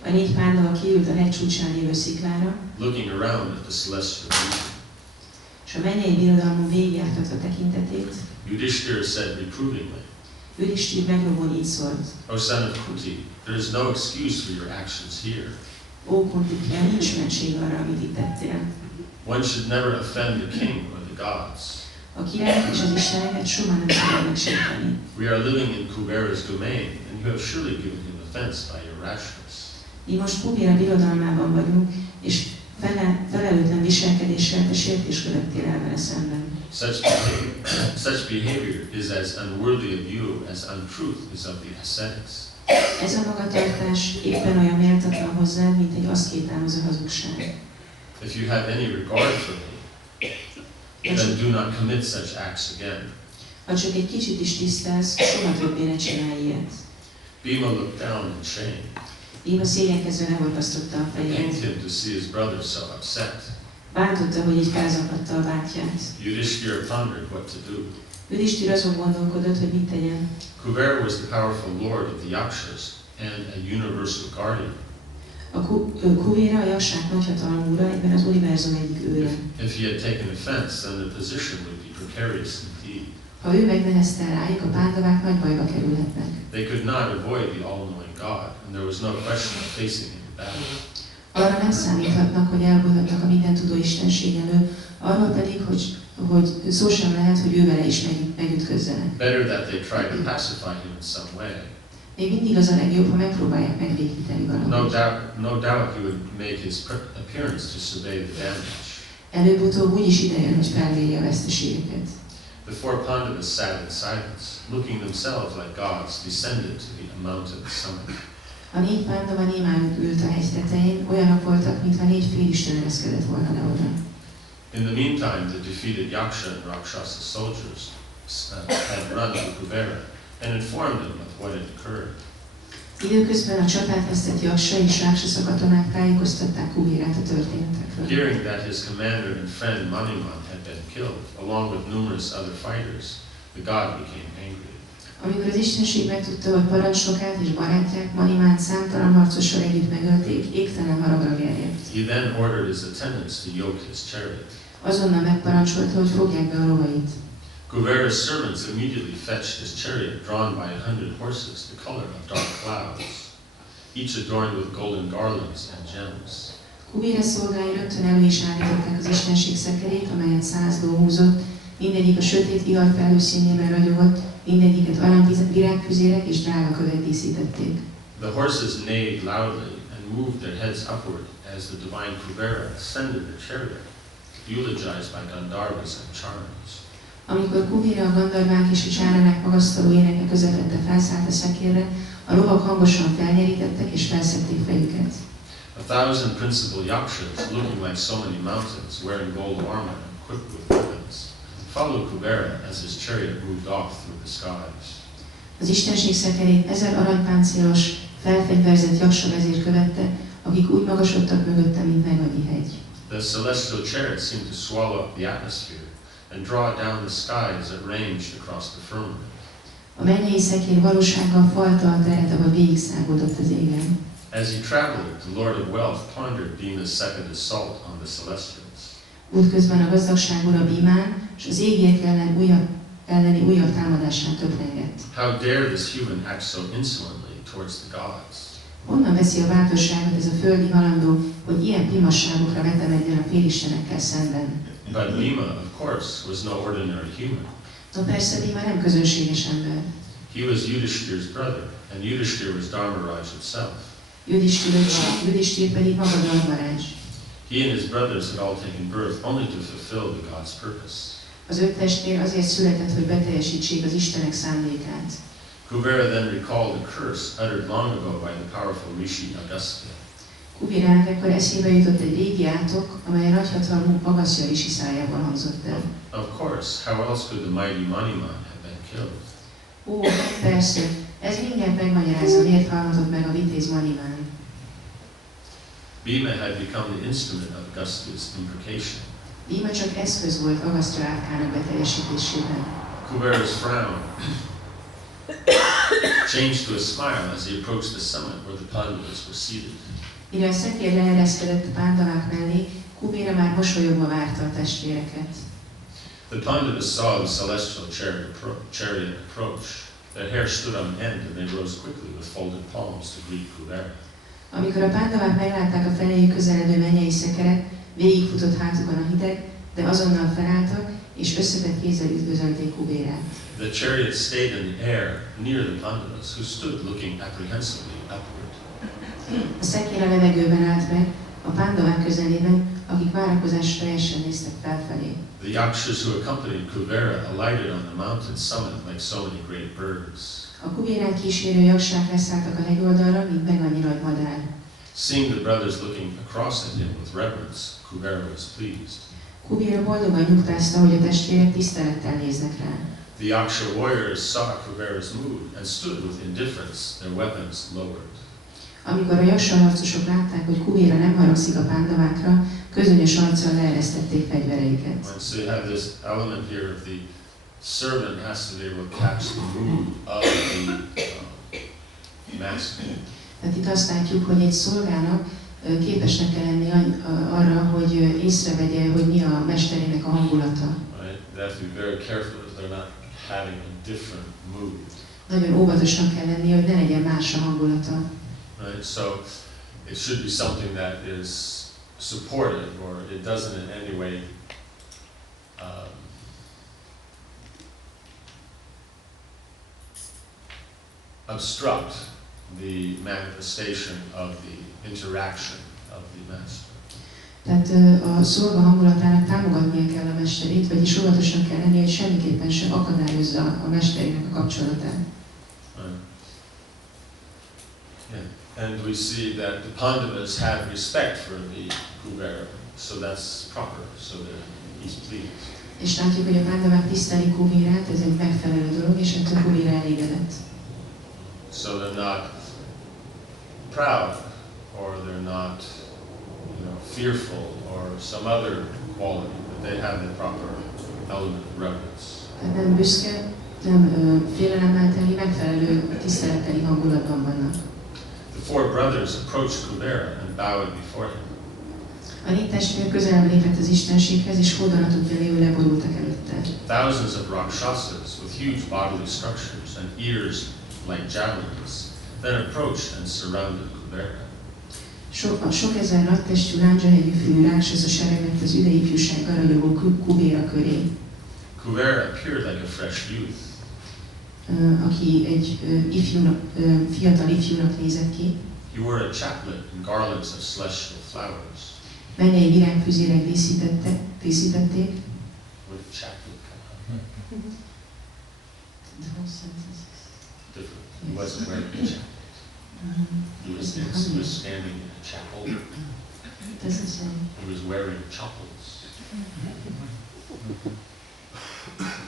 A négy Pándava kiült a hegy csúcsán lévő sziklára, looking around at the celestial region. és a mennyei birodalmon végigjártatva tekintetét, Yudhishthira said reprovingly, Yudhishthir megrobban így szólt. O son of Kunti, there is no excuse for your actions here. Ó, Kunti, nincs mentség arra, amit itt tettél. One should never offend the king or the gods. A királyt és az isteneket soha nem szabad megsérteni. We are living in Kubera's domain, and you have surely given him offense by your rashness. Mi most Kubéra birodalmában vagyunk, és felelőtlen viselkedéssel te sértés követtél el vele szemben. Such behavior is as unworthy of you as untruth is of the ascetics. Ez a magatartás éppen olyan méltatlan hozzád, mint egy aszkétához a hazugság. If you have any regard for me, then do not commit such acts again. Ha csak egy kicsit is tisztelsz, soha többé ne csinálj ilyet. Bhima looked down in shame. Bhima szégyenkezve lehorkasztotta a It pained fejét. him to see his brother so upset. Bántotta, hogy így felzaklatta a bátyját. Yudhishthira pondered what to do. Yudhishthir azon gondolkodott, hogy mit tegyen. Kubera was the powerful lord of the yakshas and a universal guardian. A Kuvéra, a jaksák nagyhatalmú ura, egyben az univerzum egyik őre. If he had taken offense, then the position would be precarious indeed. Ha ő megnehezte rájuk, a pándavák nagy bajba kerülhetnek. They could not avoid the all-knowing God, and there was no question of facing him in battle. Arra nem számíthatnak, hogy elbújhatnak a mindentudó Istenség elől, arról pedig, hogy szó sem lehet, hogy ő vele is megütközhetnek. megütközzenek. Better that they try to pacify him in some way. Még mindig az a legjobb, ha megpróbálják megbékíteni No valahogy. doubt he would make his appearance to survey the damage. Előbb-utóbb úgy is idejön, hogy felvérje a veszteségeket. The four Pandavas sat in silence, looking themselves like gods descended to the mountain summit. A 4 pándava némán ült a hegy tetején, olyanok voltak, mintha 4 félisten ereszkedett volna le oda. In the meantime, the defeated Yaksha and Rakshasa soldiers had run to Kuvera and informed him of what had occurred. Időközben a csatát vesztett Jaksa és Ráksasza katonák tájékoztatták Kuvérát a történetekről. Hearing that his commander and friend Maniman had been killed, along with numerous other fighters, the god became angry. Amikor az istenség megtudta, hogy parancsnokát és barátját, Manimánt számtalan harcossal együtt megölték, égtelen haragra gerjedt. He then ordered his attendants to yoke his chariot. Azonnal megparancsolta, hogy fogják be a lovait. Kuvera's servants immediately fetched his chariot drawn by 100 horses, the color of dark clouds, each adorned with golden garlands and gems. Kuvera szolgái rögtön elő is állították az istenség szekerét, amelyen 100 ló húzott, mindegyik a sötét vihar felhőszínében ragyogott, mindegyiket aranyvirágfüzérek és drága kövek díszítették. The horses neighed loudly and moved their heads upward as the divine Kuvera ascended the chariot, eulogized by Gandharvas and Charms. Amikor Kuvera a gandharvák és a csáranák magasztaló éneke közepette felszállt a szekérre, a lovak hangosan felnyerítettek és felszedték fejüket. 1,000 principal yakshas, looking like so many mountains, wearing gold armor and equipped with weapons, followed Kuvera as his chariot moved off through the skies. Az istenség szekerét 1000 aranypáncélos, felfegyverzett jaksa vezér követte, akik úgy magasodtak mögötte, mint Megvagyi hegy. The celestial chariot seemed to swallow up the atmosphere and draw down the skies that ranged across the firmament. A mennyei szekér valósággal falta a teret, ahol végigszágódott az égen. As he traveled, the Lord of Wealth pondered Bhima's second assault on the celestials. Útközben a gazdagság ura Bhimán, és az égiek elleni újabb támadásán töprengett. How dare this human act so insolently towards the gods? Honnan veszi a bátorságot ez a földi halandó, hogy ilyen pimasságokra vetemedjen a félistenekkel szemben? But Bhima, of course, was no ordinary human. No persze, Bhima nem közönséges ember. He was Yudhishthir's brother, and Yudhishthir was Dharmaraj himself. Yudhishthir pedig maga Dharmaraj. He and his brothers had all taken birth only to fulfill the God's purpose. Az 5 testvér azért született, hogy beteljesítsék az Istenek szándékát. Kuvera then recalled a curse uttered long ago by the powerful Rishi Agastya. Kuvérának ekkor eszébe jutott egy régi átok, amely a nagyhatalmú Agastya Rishi szájában hangzott el. Of course, how else could the mighty Maniman have been killed? Ó, persze, ez mindjárt megmagyarázza, miért halhatott meg a vitéz Manimán. Bhima had become the instrument of Agastya's imprecation. Bhima csak eszköz volt Agastya átkának beteljesítésében. Kuvera's frown changed to a smile as he approached the summit where the Pandavas were seated. Mire a szekér leereszkedett a pándavák mellé, Kuvera már mosolyogva várta a testvéreket. The Pandavas saw the celestial chariot approach. Their hair stood on end and they rose quickly with folded palms to greet Kuvera. Amikor a pándavák meglátták a feléjük közeledő mennyei szekeret, végigfutott hátukon a hideg, de azonnal felálltak, és összetett kézzel üdvözölték Kuverát. The chariot stayed in the air near the Pandavas, who stood looking apprehensively upward. A szekér a levegőben állt meg, a pándavák közelében, akik várakozás teljesen néztek felfelé. The yakshas who accompanied Kuvera alighted on the mountain summit like so many great birds. A Kuverát kísérő jaksák leszálltak a hegyoldalra, mint Megvagyi nagy madár. Seeing the brothers looking across at him with reverence, Kuvera was pleased. Kuvera boldogan nyugtázta, hogy a testvérek tisztelettel néznek rá. The yaksha warriors saw Kuvera's mood and stood with indifference, their weapons lowered. Amikor a jaksa harcosok látták, hogy Kuvera nem haragszik a pándavákra, közönyös arccal leeresztették fegyvereiket. And so you have this element here of the servant has to be able to catch the mood of the master. Tehát itt azt látjuk, hogy egy szolgának képesnek kell lenni arra, hogy észrevegye, hogy mi a mesterének a hangulata. Right? They have to be very careful that they're not having a different mood. Nagyon óvatosnak kell lenni, hogy ne legyen más a hangulata. Right? So it should be something that is supportive, or it doesn't in any way obstruct the manifestation of the interaction of the master. Tehát a szolga hangulatának támogatnia kell a mesterét, vagyis óvatosan kell lenni, hogy semmiképpen sem akadályozza a mesterének a kapcsolatát. And we see that the Pandavas have respect for the Kubera, so that's proper, so that he's pleased. És látjuk, hogy a Pándavák tiszteli Kubérát, ez egy megfelelő dolog, és ettől Kubéra elégedett. So they're not proud, or they're not, fearful, or some other quality, but they have the proper element of reverence. Tehát nem büszke, nem félelemmel teli, megfelelő tiszteleteli hangulatban vannak. The four brothers approached Kubera and bowed before him. A négy testvér közelebb lépett az istenséghez, és hódolatuk elé leborultak előtte. Thousands of rakshasas with huge bodily structures and ears like javelins then approached and surrounded Kubera. Sok ezer nagy testű lándzsahegyű fülű ráksasz a sereg lett az üde ifjúsággal ragyogó Kubéra köré. Kubera appeared like a fresh youth. Aki egy fiatal ifjúnak nézett ki. He wore a chaplet and garlands of celestial flowers. Mennyei virágfüzérek díszítették. With chaplet. Different. He wasn't wearing a chaplet. He was standing in a chapel. Doesn't say. He was wearing chapels.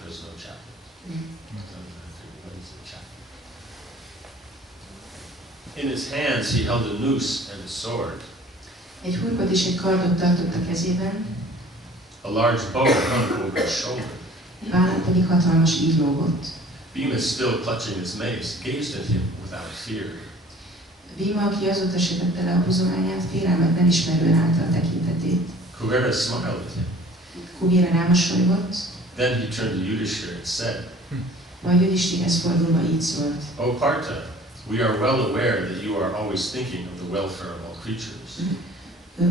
There's no chaplet. What is a chaplet? In his hands he held a noose and a sword. Egy hurkot és egy kardot tartott a kezében. A large bow hung over his shoulder. Vállán pedig hatalmas ív lógott. Bhima, still clutching his mace, gazed at him without fear. Bhima, aki azóta se tette le a buzolányát, félelmet nem ismerően állta a tekintetét. Kubera smiled at him. Kubéra rámosolygott. Then he turned to Yudhishthira and said, Majd Yudhishthirhez fordulva így szólt. O Partha, we are well aware that you are always thinking of the welfare of all creatures.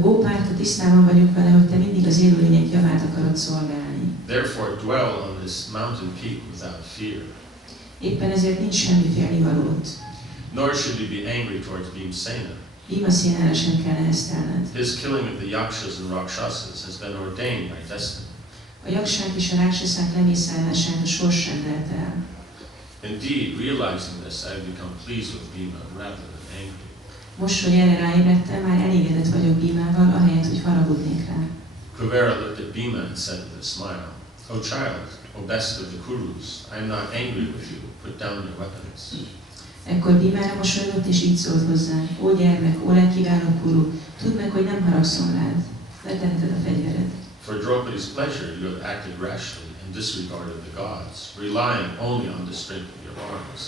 Ó Pártha, tisztában vagyunk vele, hogy te mindig az élőlények javát akarod szolgálni. Therefore dwell on this mountain peak without fear. Éppen ezért nincs semmi félnivalót. Nor should you be angry towards Bhimsena. Bhimsenára sem kell neheztelned. His killing of the yakshas and rakshasas has been ordained by destiny. A jaksák és a ráksaszák lemészállását a sors rendelte el. Indeed, realizing this, I have become pleased with Bhima rather than angry. Most, hogy erre ráébredtem, már elégedett vagyok Bhimával, ahelyett, hogy haragudnék rá. Kubera looked at Bhima and said with a smile, O child, O best of the Kurus, I am not angry with you. Put down your weapons. Ekkor Bhimára mosolygott, és így szólt hozzá. Ó gyermek, ó legkiváló Kuru, tudd meg, hogy nem haragszom rád. Letetted a fegyvered. For Draupadi's pleasure, you have acted rashly and disregarded the gods, relying only on the strength of your arms.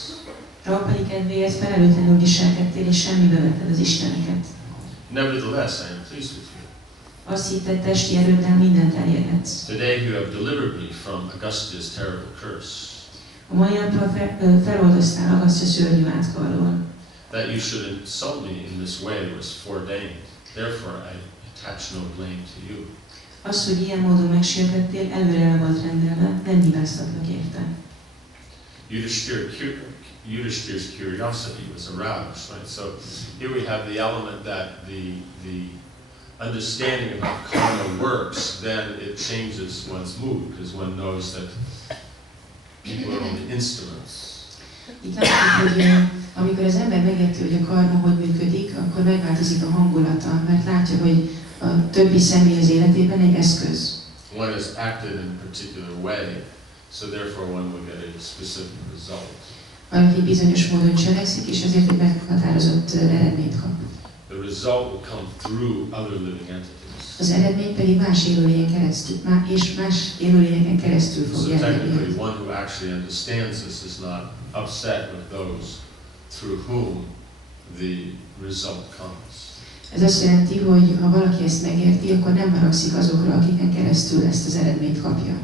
Draupadi kedvéért felelőtlenül viselkedtél, és semmibe vetted az isteneket. Nevertheless, I am pleased with you. Azt hitted, testi erőddel mindent elérhetsz. Today you have delivered me from Agastya's terrible curse. A mai napra feloldoztál Agasztya szörnyű átkarról. That you should insult me in this way was foreordained. Therefore, I attach no blame to you. Az, hogy ilyen módon megsértettél, előre el volt rendelve, nem hibáztatlak érte. Yudhishthira's curiosity was aroused, right? So here we have the element that the understanding of how karma works, then it changes one's mood, because one knows that people are only instruments. Itt látjuk, hogy amikor az ember megérti, hogy a karma hogy működik, akkor megváltozik a hangulata, mert látja, hogy a többi személy az életében egy eszköz. One is acted in a particular way, so therefore one will get a specific result. Valaki bizonyos módon cselekszik, és ezért egy meghatározott eredményt kap. The result will come through other living entities. Az eredmény pedig más élőlényeken keresztül fog So jelenni. technically, one who actually understands this is not upset with those through whom the result comes. Ez azt jelenti, hogy ha valaki ezt megérti, akkor nem haragszik azokra, akiken keresztül ezt az eredményt kapja.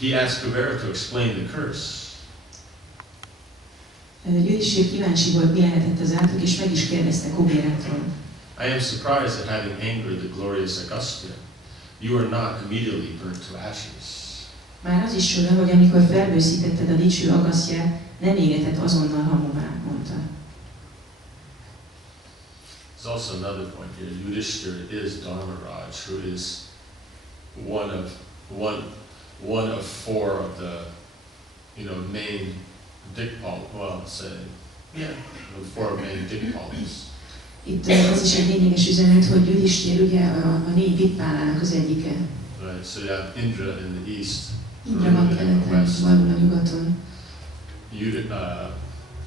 He asked Kubera to explain the curse. Yudhishthira kíváncsi volt, mi lehetett az átok, és meg is kérdezte Kubérától. I am surprised at having angered the glorious Agastya. you are not immediately burnt to ashes. Már az is csoda, hogy amikor felbőszítetted a dicső agasztját, nem égetett azonnal hamuvá, mondta. There's also another point here. Yudhishthira is Dharmaraj, who is one of four of the, main Dikpalas. The four main Dikpalas. Itt az is egy lényeges üzenet, hogy Yudhishthira ugye a négy Dikpálának az egyike. Right, so you have Indra in the east, Indra van keleten, Varuna a nyugaton,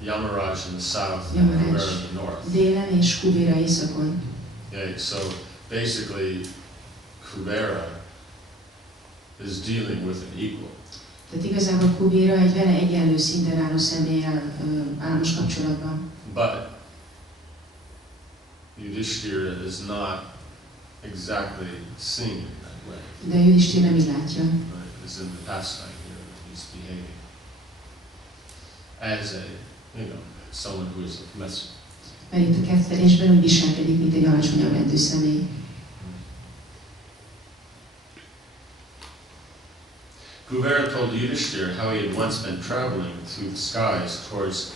Yamaraj in the south, and Kubera in the north. délen és Kubera északon. Okay, so basically Kubera is dealing with an equal. Tehát igazából Kubera egy vele egyenlő szinten álló személlyel áll most kapcsolatban. But Yudhishthira is not exactly seeing it that way. De Yudhishthira nem így látja. Right? It's in the pastime here that he's behaving as someone who is a messer. Mert itt a kettelésben úgy viselkedik, mint egy alacsonyabb rendű személy. Kubera told Yudhishthira how he had once been traveling through the skies towards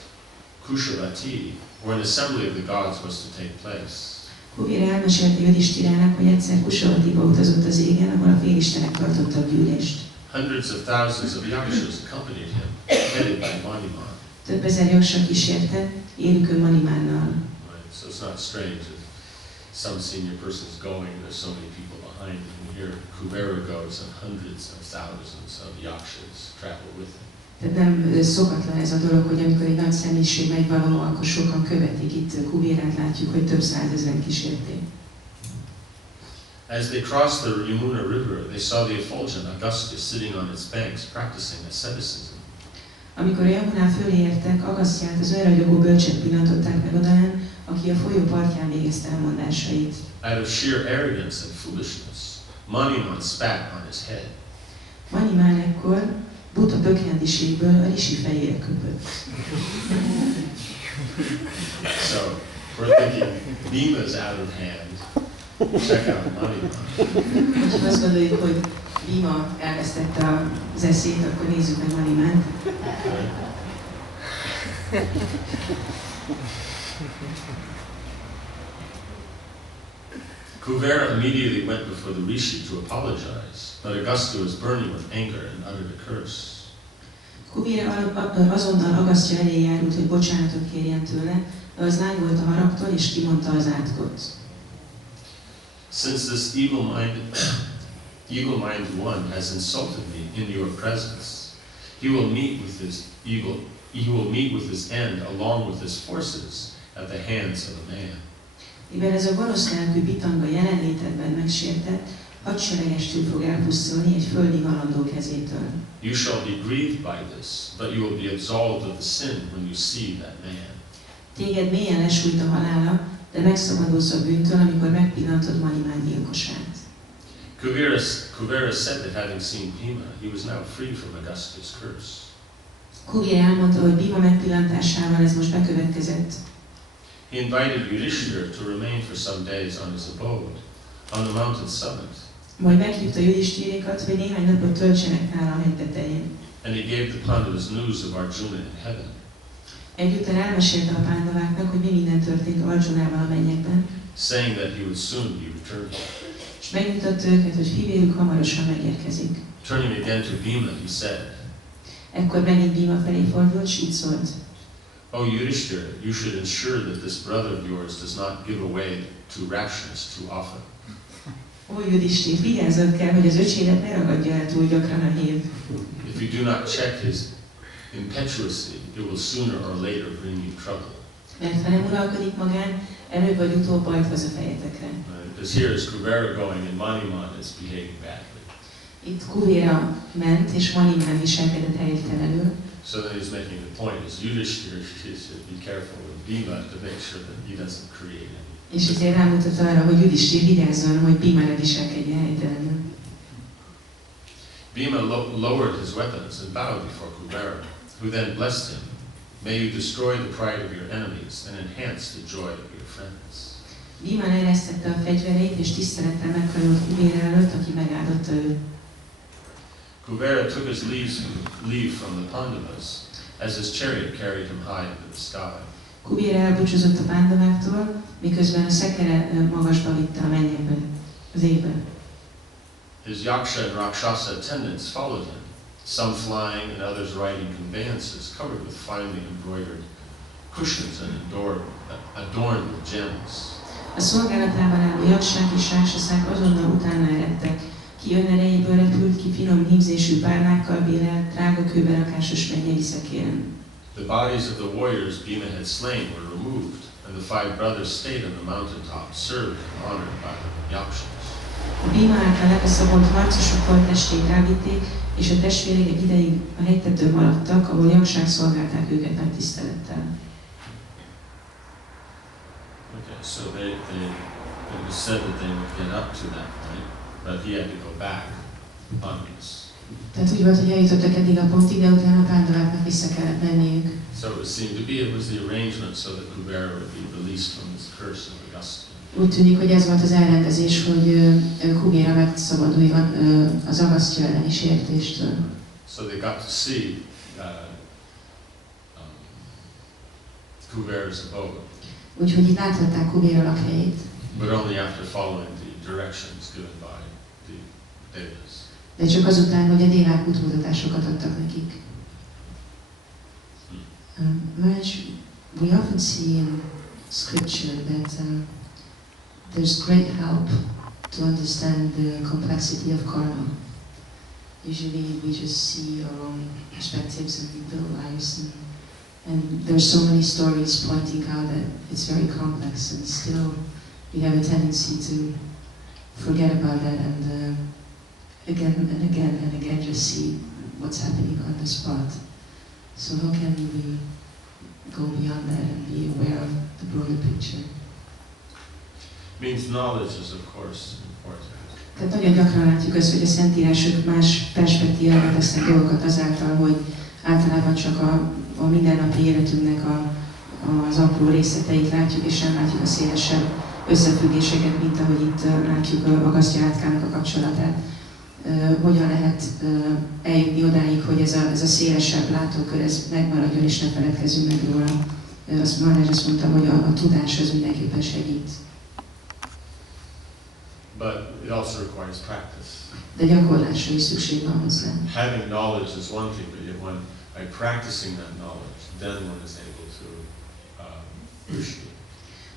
Kushavati, where an assembly of the gods was to take place. Kubera elmesélte Yudhishtirának, hogy egyszer Kushavatiba utazott az égen, ahol a félistenek tartottak gyűlést. Hundreds of thousands of yakshas accompanied him, headed by Maniman. Több ezer jaksa kísérte, élükön Manimánnal. Right, so it's not strange if some senior person is going and there's so many people behind him. And here Kubera goes and hundreds of thousands of yakshas travel with him. Tehát nem szokatlan ez a dolog, hogy amikor egy nagy személyiség megy valahol, akkor sokan követik. Itt Kubérát látjuk, hogy több százezren kísérték. As they crossed the Yamuna River, they saw the effulgent Agastya sitting on its banks practicing asceticism. Amikor a Yamunán fölé értek, Agasztyát, az önragyogó bölcset pillantották meg odalán, aki a folyó partján végezte elmondásait. Out of sheer arrogance and foolishness, Maniman spat on his head. Manimán ekkor buta bökrendiségből a risi fejére köpött. So we're thinking Bhima's out of hand. Check out Maniman. Ha azt gondoljuk, hogy Bhima elvesztette az eszét, akkor nézzük meg Manimánt. Kuvera immediately went before the rishi to apologize, but Agastya was burning with anger and uttered a curse. Kubéra azonnal Agasztya elé járult, hogy bocsánatot kérjen tőle, de az lángolt a haragtól és kimondta az átkot. Since this evil-minded one has insulted me in your presence, he will meet with his end along with his forces at the hands of a man. Mivel ez a gonosz lelkű bitanga jelenlétedben megsértett, hadseregestül fog elpusztulni egy földi halandó kezétől. You shall be grieved by this, but you will be absolved of the sin when you see that man. Téged mélyen lesújt a halála, de megszabadulsz a bűntől, amikor megpillantod Manimán gyilkosát. Kuvera said that having seen Bhima, he was now free from Agastya's curse. Kubéra elmondta, hogy Bhima megpillantásával ez most bekövetkezett. He invited Yudhishthira to remain for some days on his abode, on the mountain summit. Majd meghívta Yudhishthirikat, hogy néhány napot töltsenek nála a hegy tetején. And he gave the Pandavas news of Arjuna in heaven. Egyúttal elmesélte a pándaváknak, hogy mi minden történt Arjunával a mennyekben, saying that he would soon be returned. és megmutatta őket, hogy fivérük hamarosan megérkezik. Turning again to Bhima, he said, Ekkor megint Bhima felé fordult, s így szólt. O Yudhishthira, you should ensure that this brother of yours does not give away to rashness too often. Ó, Yudhishthir, vigyázzad kell, hogy az öcsédet ne ragadja el túl gyakran a hév. If you do not check his impetuosity, it will sooner or later bring you trouble. Mert ha nem uralkodik magán, előbb vagy utóbb bajt hoz a fejetekre. Because here is Kuvera going and Maniman is behaving badly. Itt Kuvera ment, és Manimán viselkedett helytelenül. So then he's making the point is Yudhishthira should be careful with Bhima to make sure that he doesn't create any. És ezért rámutat arra, hogy Yudhishthir vigyázzon, hogy Bhima ne viselkedjen helytelenül. Bhima lowered his weapons and bowed before Kuvera, who then blessed him. May you destroy the pride of your enemies and enhance the joy of your friends. Bhima leeresztette a fegyvereit, és tisztelettel meghajolt Kubéra előtt, aki megáldotta őt. Kubera took his leave from the Pandavas as his chariot carried him high into the sky. Kubéra elbúcsúzott a pándaváktól, miközben a szekere magasba vitte a mennyekbe, az égben. His yaksha and rakshasa attendants followed him, some flying and others riding conveyances covered with finely embroidered cushions and adorned with gems. A szolgálatában álló jaksák és ráksaszák azonnal utána eredtek. Ki önerejéből repült, ki finom hímzésű párnákkal bérelt, drága kőberakásos mennyei szekéren. The bodies of the warriors Bhima had slain were removed, and the 5 brothers stayed on the mountaintop, served and honored by the yakshas. A Bhima által lekaszabolt harcosok holttestét rávitték, és a testvérek egy ideig a hegytetőn maradtak, ahol jaksák szolgálták őket nagy tisztelettel. Okay, so it was said that they would get up to that point, but he had to go back on this. Tehát úgy volt, hogy eljutottak eddig a pontig, de utána a pándaváknak vissza kellett menniük. So it seemed to be it was the arrangement so that Kubera would be released from this curse of Augusta. Úgy tűnik, hogy ez volt az elrendezés, hogy Kubéra megszabaduljon az Agasztya elleni sértéstől. So they got to see Kubera's abode. Úgyhogy itt láthatták Kubéra lakhelyét. But only after following the directions given by the Devas. De csak azután, hogy a dévák útmutatásokat adtak nekik. Maharaj, we often see in scripture that there's great help to understand the complexity of karma. Usually we just see our own perspectives and we build lives, and there's so many stories pointing out that it's very complex, and still we have a tendency to forget about that and again and again and again just see what's happening on the spot. So how can we go beyond that and be aware of the broader picture? Means knowledge is of course important. Tehát nagyon gyakran látjuk azt, hogy a Szentírások más perspektívába tesznek dolgokat azáltal, hogy általában csak a mindennapi életünknek az apró részleteit látjuk, és nem látjuk a szélesebb összefüggéseket, mint ahogy itt látjuk a Agasztya átkának a kapcsolatát. Hogyan lehet eljutni odáig, hogy ez a szélesebb látókör ez megmaradjon, és ne feledkezzünk meg róla. Maharaj azt mondta, hogy a tudás az mindenképpen segít. But it also requires practice. De gyakorlásra is szükség van hozzá. Having knowledge is one thing, but when by practicing that knowledge, then one is able to appreciate.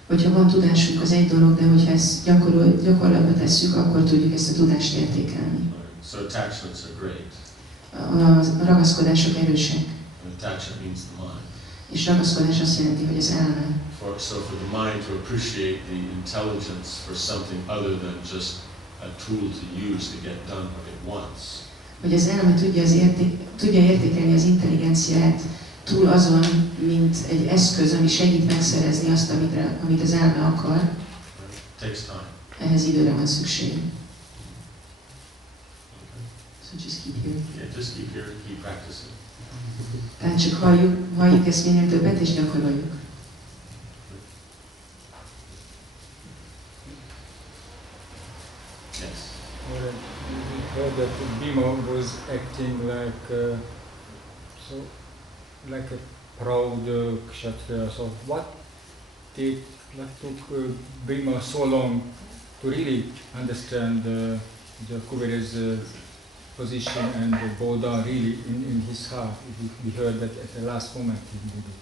Hogyha van tudásunk, az egy dolog, de hogyha ezt gyakorlatba tesszük, akkor tudjuk ezt a tudást értékelni. So attachments are great. A ragaszkodások erősek. Attachment means the mind. És ragaszkodás azt jelenti, hogy az elme. So for the mind to appreciate the intelligence for something other than just a tool to use to get done what it wants. Hogy az elme tudja értékelni az intelligenciát túl azon, mint egy eszköz, ami segít megszerezni azt, amit az elme akar. Takes time. Ehhez időre van szükség. So just keep here. Yeah, just keep here, keep practicing. Tehát csak halljuk ezt minél többet, és gyakoroljuk. Yes. We heard that Bhima was acting like a proud kshatriya. So what took Bhima so long to really understand the Kubera's position and bow down really in his heart? We heard that at the last moment he did it.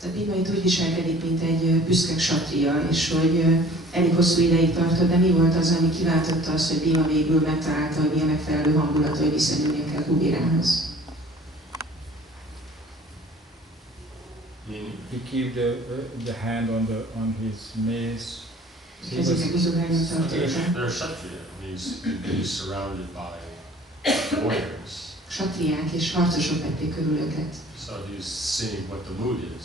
Tehát Bhima itt úgy viselkedik, mint egy büszke ksatria, és hogy elég hosszú ideig tartott, de mi volt az, ami kiváltotta azt, hogy Bhima végül megtalálta, hogy mi a megfelelő hangulat, hogy viszonyulnia kell Kuberához. He kept the hand on his mace. Kezének bizogányon tartotta. They're kshatriya, he's surrounded by warriors. Ksatriák és harcosok vették körül őket. So he's seeing what the mood is.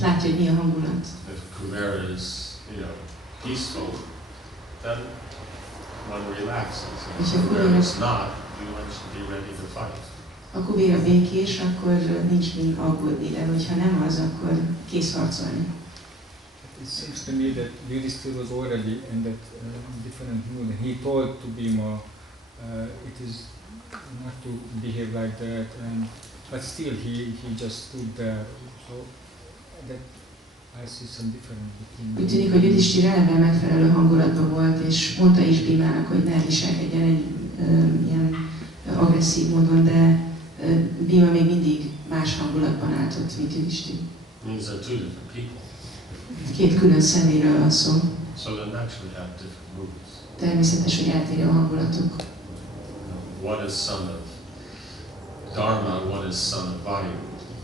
Látja, hogy mi a hangulat. If Kubera is, peaceful, then one relaxes. If Kubera is not, one should be ready to fight. Ha Kubéra békés, akkor nincs mind aggódni, de hogyha nem az, akkor kész harcolni. it seems to me that Yudhishthira was already in that different mood. And he told to Bhima, it is not to behave like that, but still he just stood there. So that I see some difference between. Úgy tűnik, hogy Yudhishthira eleve megfelelő hangulatban volt, és mondta is Bhimának, hogy ne viselkedjen egy ilyen agresszív módon, de Bhima még mindig más hangulatban állt ott, mint Yudhishthira. Means they're two different people. Két külön személyről van szó. So they naturally have different moods. Természetes, hogy eltérő a hangulatok. One is son of Dharma, one is son of Vayu.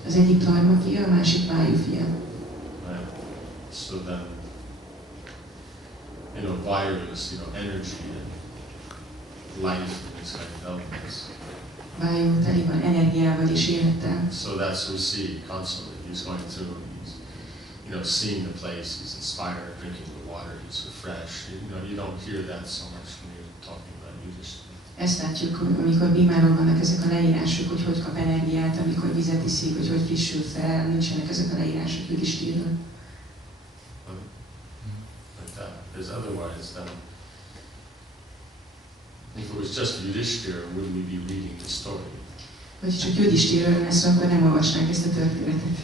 Az egyik Dharma fia, a másik Vayu fia. Right? So then, Vayu is, energy and life and these kind of elements. Vayu teli van energiával és élettel. So that's what we see constantly. He's going through, he's, seeing the place, he's inspired, drinking the water, he's refreshed. You don't hear that so much when you're talking about Yudhishthira. Ezt látjuk, amikor Bhimáról vannak ezek a leírások, hogy kap energiát, amikor vizet iszik, hogy frissül fel, nincsenek ezek a leírások Yudhishthirről. Like that. Because otherwise, then, if it was just Yudhishthira, wouldn't we be reading the story? Vagy csak Yudhishthirről lesz, akkor nem olvasnánk ezt a történetet.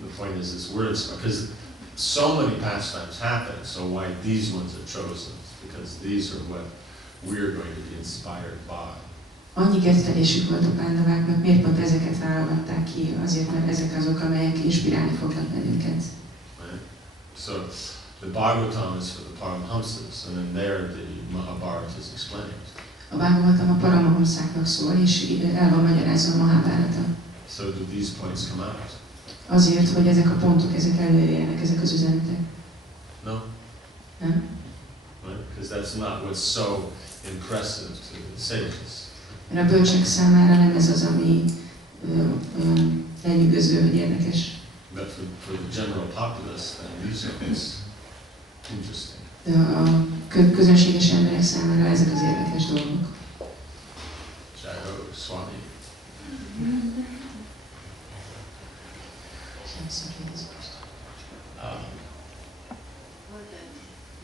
The point is, this word, because so many pastimes happen, so why these ones are chosen? Because these are what we're going to be inspired by. Annyi kezdeményezésük volt a pándaváknak, miért pont ezeket válogatták ki? Azért, mert ezek azok, amelyek inspirálni fognak bennünket. Right? So, the Bhagavatam is for the Paramhamsas, and then there the Mahabharata is explained. A Bhagavatam a Paramahamszáknak szól, és el van magyarázva a Mahábhárata. So do these points come out? Azért, hogy ezek a pontok, ezek előjöjjenek, ezek az üzenetek. No? Nem? Right? Because that's not what's so impressive to the sages. Mert a bölcsek számára nem ez az, ami olyan lenyűgöző, hogy érdekes. But for the general populace, then these are interesting. De a közönséges emberek számára ezek az érdekes dolgok. Jai Swami. Volt egy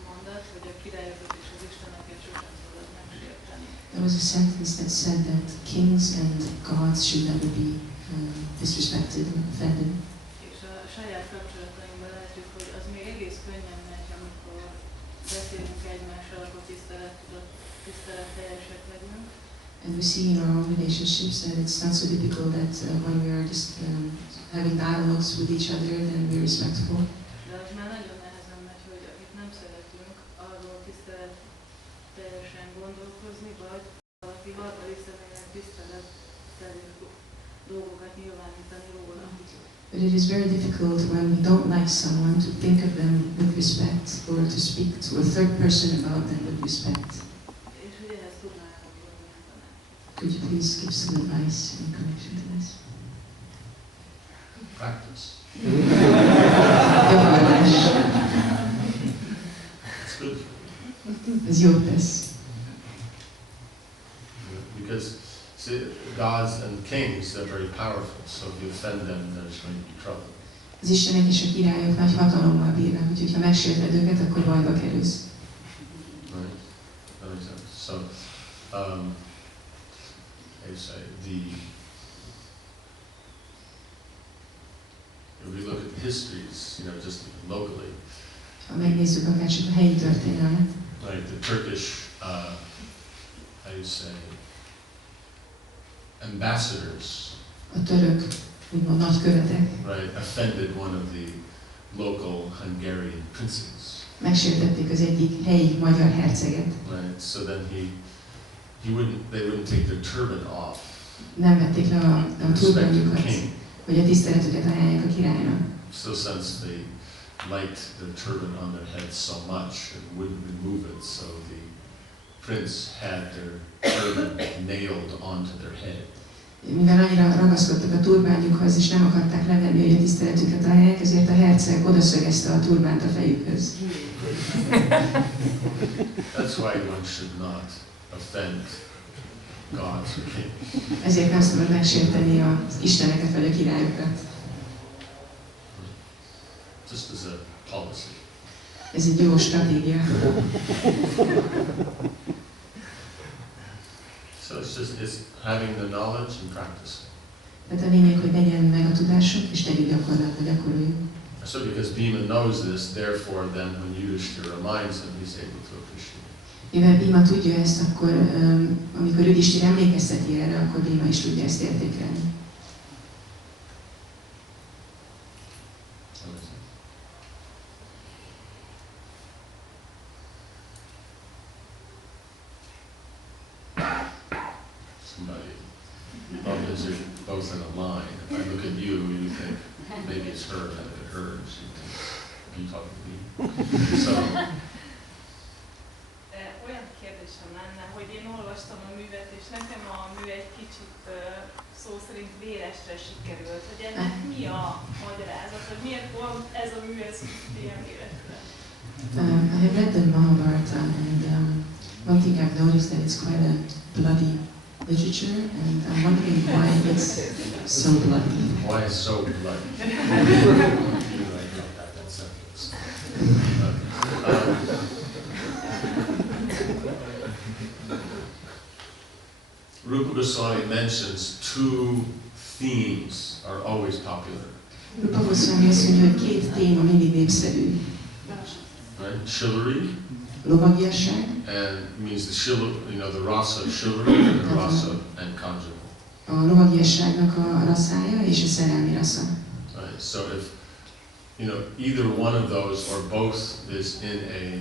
mondat, hogy a királyokat és az isteneket sosem szabad megsérteni. There was a sentence that said that kings and gods should never be disrespected and offended. És a saját kapcsolatainkban látjuk, hogy az még egész könnyen megy, amikor beszélünk egymással, akkor tiszteletteljesek legyünk. And we see in our own relationships that it's not so difficult that when we are just having dialogues with each other, then we're respectful. De az már nagyon nehezen megy, hogy akit nem szeretünk, arról tiszteletteljesen gondolkozni, vagy valaki harmadik személynek tiszteletteljes dolgokat nyilvánítani róla. But it is very difficult when we don't like someone to think of them with respect or to speak to a third person about them with respect. És hogy ehhez tudnál elmondani a tanácsot. Could you please give some advice in connection to this? Practice. Gyakorlás. It's good. Ez jót tesz. Because see, gods and kings, they're very powerful, so if you offend them, there's going to be trouble. Az istenek és a királyok nagy hatalommal bírnak, úgyhogy ha megsérted őket, akkor bajba kerülsz. Right? That makes sense. So, how you say, if we look at the histories, just locally, Ha megnézzük akár csak a helyi történelmet, like the Turkish, how you say, ambassadors, a török, úgymond nagykövetek right, offended one of the local Hungarian princes. megsértették az egyik helyi magyar herceget. Right, so then they wouldn't take their turban off. Nem vették le a Respect the turbánjukat, king. hogy a tiszteletüket ajánlják a királynak. So since they liked their turban on their head so much and wouldn't remove it, so the prince had their turban nailed onto their head. Mivel annyira ragaszkodtak a turbánjukhoz, és nem akarták levenni, hogy a tiszteletüket ajánlják, ezért a herceg odaszögezte a turbánt a fejükhöz. That's why one should not offend gods or kings. Ezért nem szabad megsérteni az isteneket vagy a királyokat. Just as a policy. Ez egy jó stratégia. So it's having the knowledge and practicing. Tehát a lényeg, hogy legyen meg a tudásunk, és tegyük gyakorlatba, gyakoroljuk. So because Bhima knows this, therefore then when Yudhishthira reminds him, he's able to appreciate it. Mivel Bhima tudja ezt, akkor amikor Yudhishthira emlékezteti erre, akkor Bhima is tudja ezt értékelni. Somebody bumps you both in a line. If I look at you, you think maybe it's her, and if it hers, you think, are you talking to me? So, olyan kérdésem lenne, hogy én olvastam a művet, és nekem a mű egy kicsit szó szerint véresre sikerült, hogy ennek mi a magyarázat, hogy miért pont ez a mű ez ilyen véresre? I have read the Mahabharata, and one thing I've noticed that it's quite a bloody literature, and I'm wondering why it's so bloody. why is so bloody? You like that sentence. Rupa Goswami mentions two themes are always popular. Rupa Goswami azt mondja, hogy két téma mindig népszerű. Right? Chivalry, Lovagiasság, and means the chivalry, the rasa of chivalry and the rasa and conjugal. a lovagiasságnak a raszája és a szerelmi rasza. Right? So if either one of those or both is in a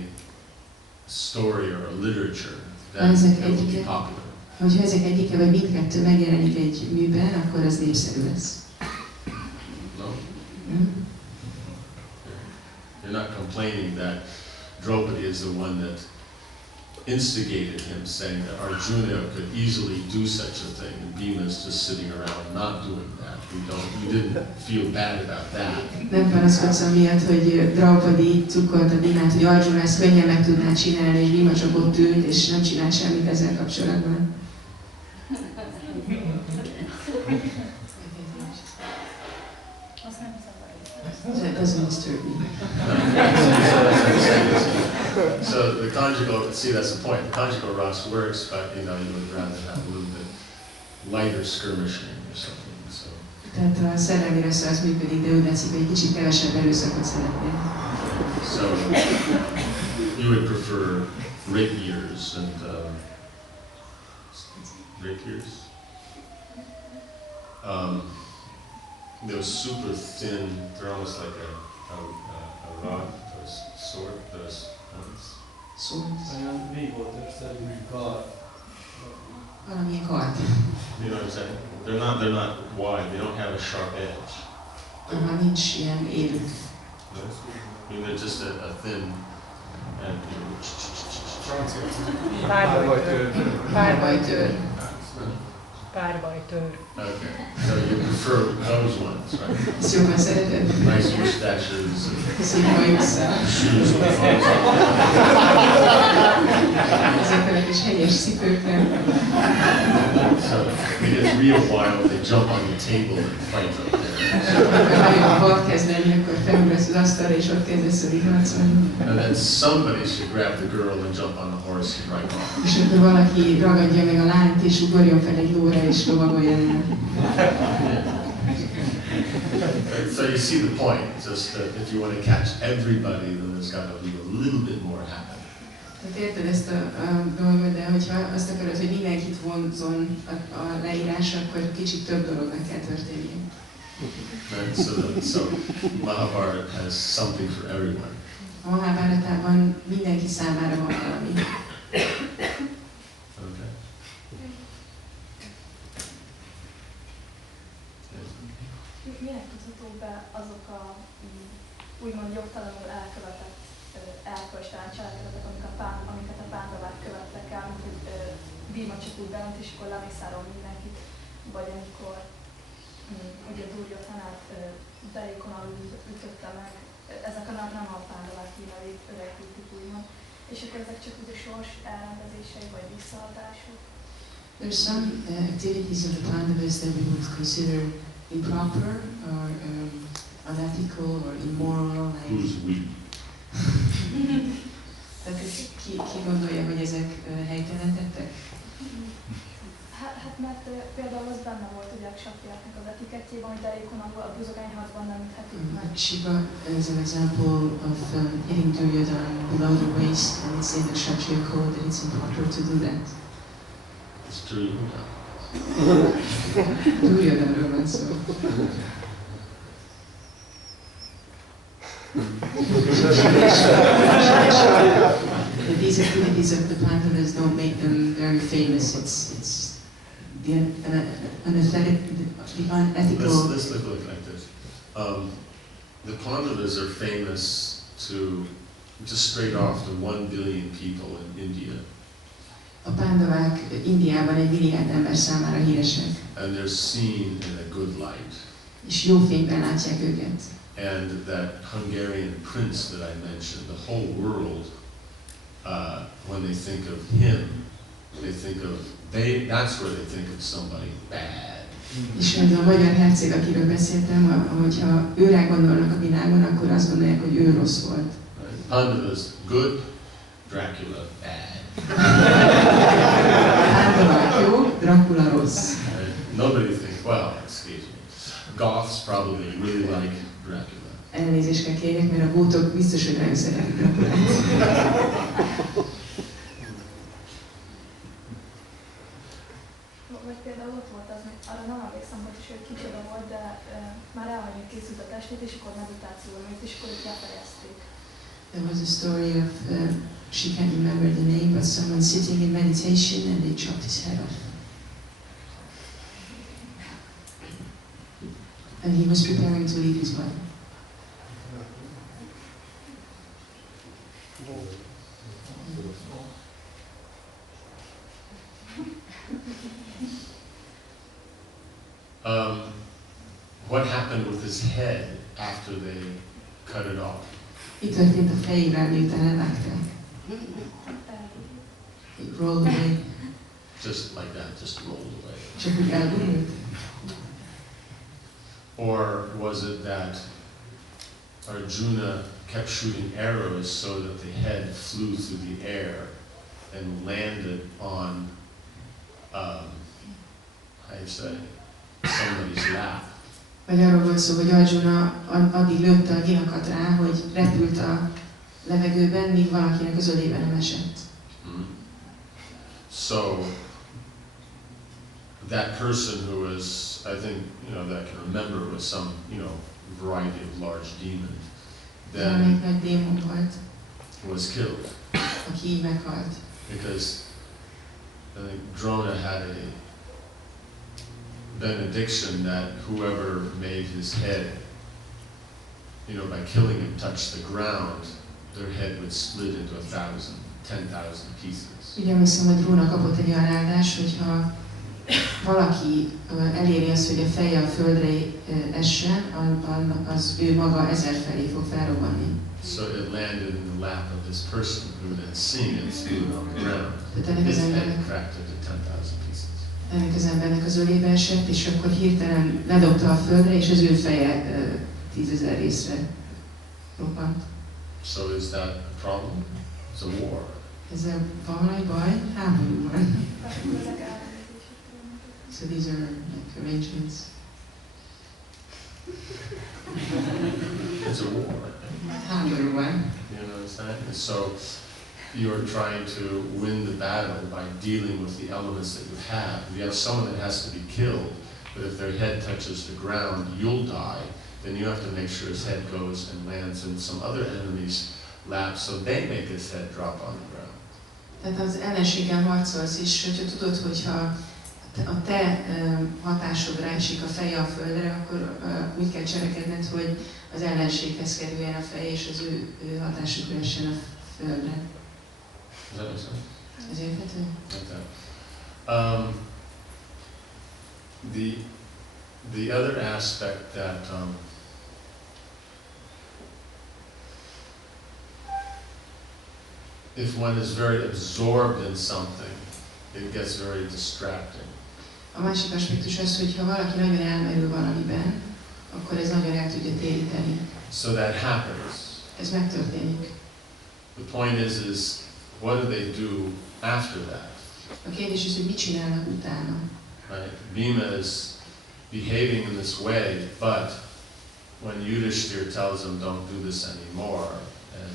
story or a literature, then it will be popular. Hogyha ezek egyike vagy mindkettő megjelenik egy műben, akkor az népszerű lesz. No? Nem? You're not complaining that Draupadi is the one that instigated him, saying that Arjuna could easily do such a thing, and Bhima is just sitting around not doing that. You didn't feel bad about that. Nem panaszkodsz amiatt, hogy Draupadi cukkolta Bhimát, hogy Arjuna ezt könnyen meg tudná csinálni, és Bhima csak ott ült, és nem csinál semmit ezzel kapcsolatban. That doesn't disturb me. So the conjugal, see that's the point, the conjugal rasa works, but you would rather have a little bit lighter skirmishing or something. So. Tehát a szerelmi rasza az működik, de úgy látszik, hogy egy kicsit kevesebb erőszakot szeretnél. So you would prefer rapiers and rapiers? Those super thin, they're almost like a rod, those sword, those ones. Swords. Olyan végoltörszerű kard. Valamilyen kard. You know what I'm saying? They're not wide, they don't have a sharp edge. Nincs ilyen élük. No? I mean, they're just a thin, and Párbajtőr. Párbajtőr. Okay, so you prefer those ones, right? Ezt jobban szereted? Nice mustaches, Szívhajusszal. shoes with clothes on. Ezekkel a kis hegyes cipőkkel. So it gets real wild, they jump on the table and fight up there. Amikor nagyon vad kezd lenni, akkor felugrasz az asztalra, és ott kezdesz harcolni. And then somebody should grab the girl and jump on the horse and ride off. És akkor valaki ragadja meg a lányt, és ugorjon fel egy lóra, és lovagoljon el. So you see the point, just that if you want to catch everybody, then there's got to be a little bit more happening. Tehát érted ezt a dolgot, de hogyha azt akarod, hogy mindenkit vonzon a leírás, akkor kicsit több dolognak kell történnie. Right? So Mahabharata has something for everyone. A Mahábháratában mindenki számára van valami. Okay. Minek tudható be azok a úgymond jogtalanul elkövetett elkövetett cselekedetek, amiket a pándavák követtek el, hogy Bhima csak úgy bent, és akkor lemészárol mindenkit, vagy amikor ugye Duryodhanát derékon alul ütötte meg, ezek a nem a pándavák hívei öregítik úgymond, és akkor ezek csak úgy a sors elrendezései, vagy visszaadások. There's some activities of the Pandavas that we would consider improper or unethical or immoral. Who's we? Tehát ki gondolja, hogy ezek helytelen tettek? Hát mert például az benne volt ugye a kshatriyáknak az etikettjében, hogy derékonabban a buzogányharcban nem üthetik meg. Shiva is an example of hitting Duryodhana below the waist, and it's in the Kshatriya code that it's improper to do that. It's Duryodhana. Duryodhana van szó. These activities of the Pandavas don't make them very famous. It's the unethical. Let's look like this. The Pandavas are famous to just straight off to 1 billion people in India. A Pándavák Indiában 1 milliárd ember számára híresek. And they're seen in a good light. És jó fényben látják őket. And that Hungarian prince that I mentioned, the whole world, when they think of him, that's where they think of somebody bad. És a magyar herceg, akiről beszéltem, hogyha őre gondolnak a világon, akkor azt gondolják, hogy ő rossz volt. Pandavas, good, Dracula, bad. Pándavák jó, Dracula rossz. Nobody thinks, well, excuse me, Goths probably really like Dracula. Elnézést kell kérjek, mert a gótok biztos, hogy nagyon szeretik Draculát. Vagy például ott volt az, arra nem emlékszem, hogy is ő kicsoda volt, de már elhagyni készült a testét, és akkor meditációra ment, és akkor őt befejezték. There was a story of, she can't remember the name, but someone sitting in meditation and they chopped his head off. And he was preparing to leave his body. What happened with his head after they cut it off? Mi történt a fejével, miután levágták? It rolled away. Just like that, just rolled away. Csak úgy elgurult? Or was it that Arjuna kept shooting arrows so that the head flew through the air and landed on, how do you say, somebody's lap? Vagy arról volt szó, hogy Arjuna addig lőtte a nyilakat rá, hogy repült a levegőben, míg valakinek az ölében nem esett. So that person who was, I think, that I can remember was some, variety of large demon, then Nagy démon volt, was killed. aki így meghalt. Because I think Drona had a benediction that whoever made his head, by killing him, touch the ground, their head would split into 1,000, 10,000 pieces. Ugye emlékszem, hogy Dróna kapott egy olyan áldás, hogyha valaki eléri azt, hogy a feje a földre essen, az ő maga 1000 felé fog felrobbanni. So it landed in the lap of this person who then seeing it split on the ground. Tehát His head cracked into 10,000 pieces. ennek az embernek az ölébe esett, és akkor hirtelen ledobta a földre, és az ő feje 10,000 részre robbant. So is that a problem? It's a war. Ezzel van valami baj? Háború van. So these are like arrangements. It's a war. Háború van. You know what I'm saying? And so you're trying to win the battle by dealing with the elements that you have. If you have someone that has to be killed, but if their head touches the ground, you'll die, then you have to make sure his head goes and lands in some other enemy's lap so they make his head drop on the ground. Tehát az ellenséggel harcolsz is, hogyha tudod, hogyha a te hatásodra esik a feje a földre, akkor úgy kell cselekedned, hogy az ellenséghez kerüljen a fej, és az ő hatásukra essen a földre. Does that make sense? Ez érthető? Like that. The other aspect that if one is very absorbed in something, it gets very distracting. A másik aspektus az, hogy ha valaki nagyon elmerül valamiben, akkor ez nagyon el tudja téríteni. So that happens. Ez megtörténik. The point is what do they do after that? A kérdés az, hogy mit csinálnak utána. Right? Bhima is behaving in this way, but when Yudhishthira tells him don't do this anymore, and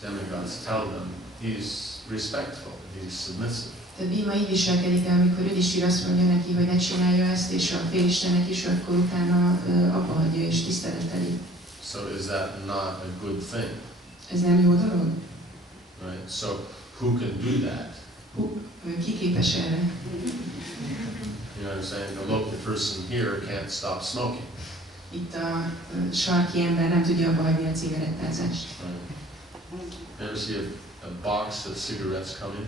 the demigods tell them, he's respectful, he's submissive. Tehát Bhima így viselkedik el, amikor Yudhishthira azt mondja neki, hogy ne csinálja ezt, és a félistenek is, akkor utána abba hagyja és tiszteleteli. So is that not a good thing? Ez nem jó dolog? Right? So who can do that? Ki képes erre? You know what I'm saying? The local person here can't stop smoking. Itt a sarki ember nem tudja abba hagyni a cigarettázást. Right? You ever see a box of cigarettes coming?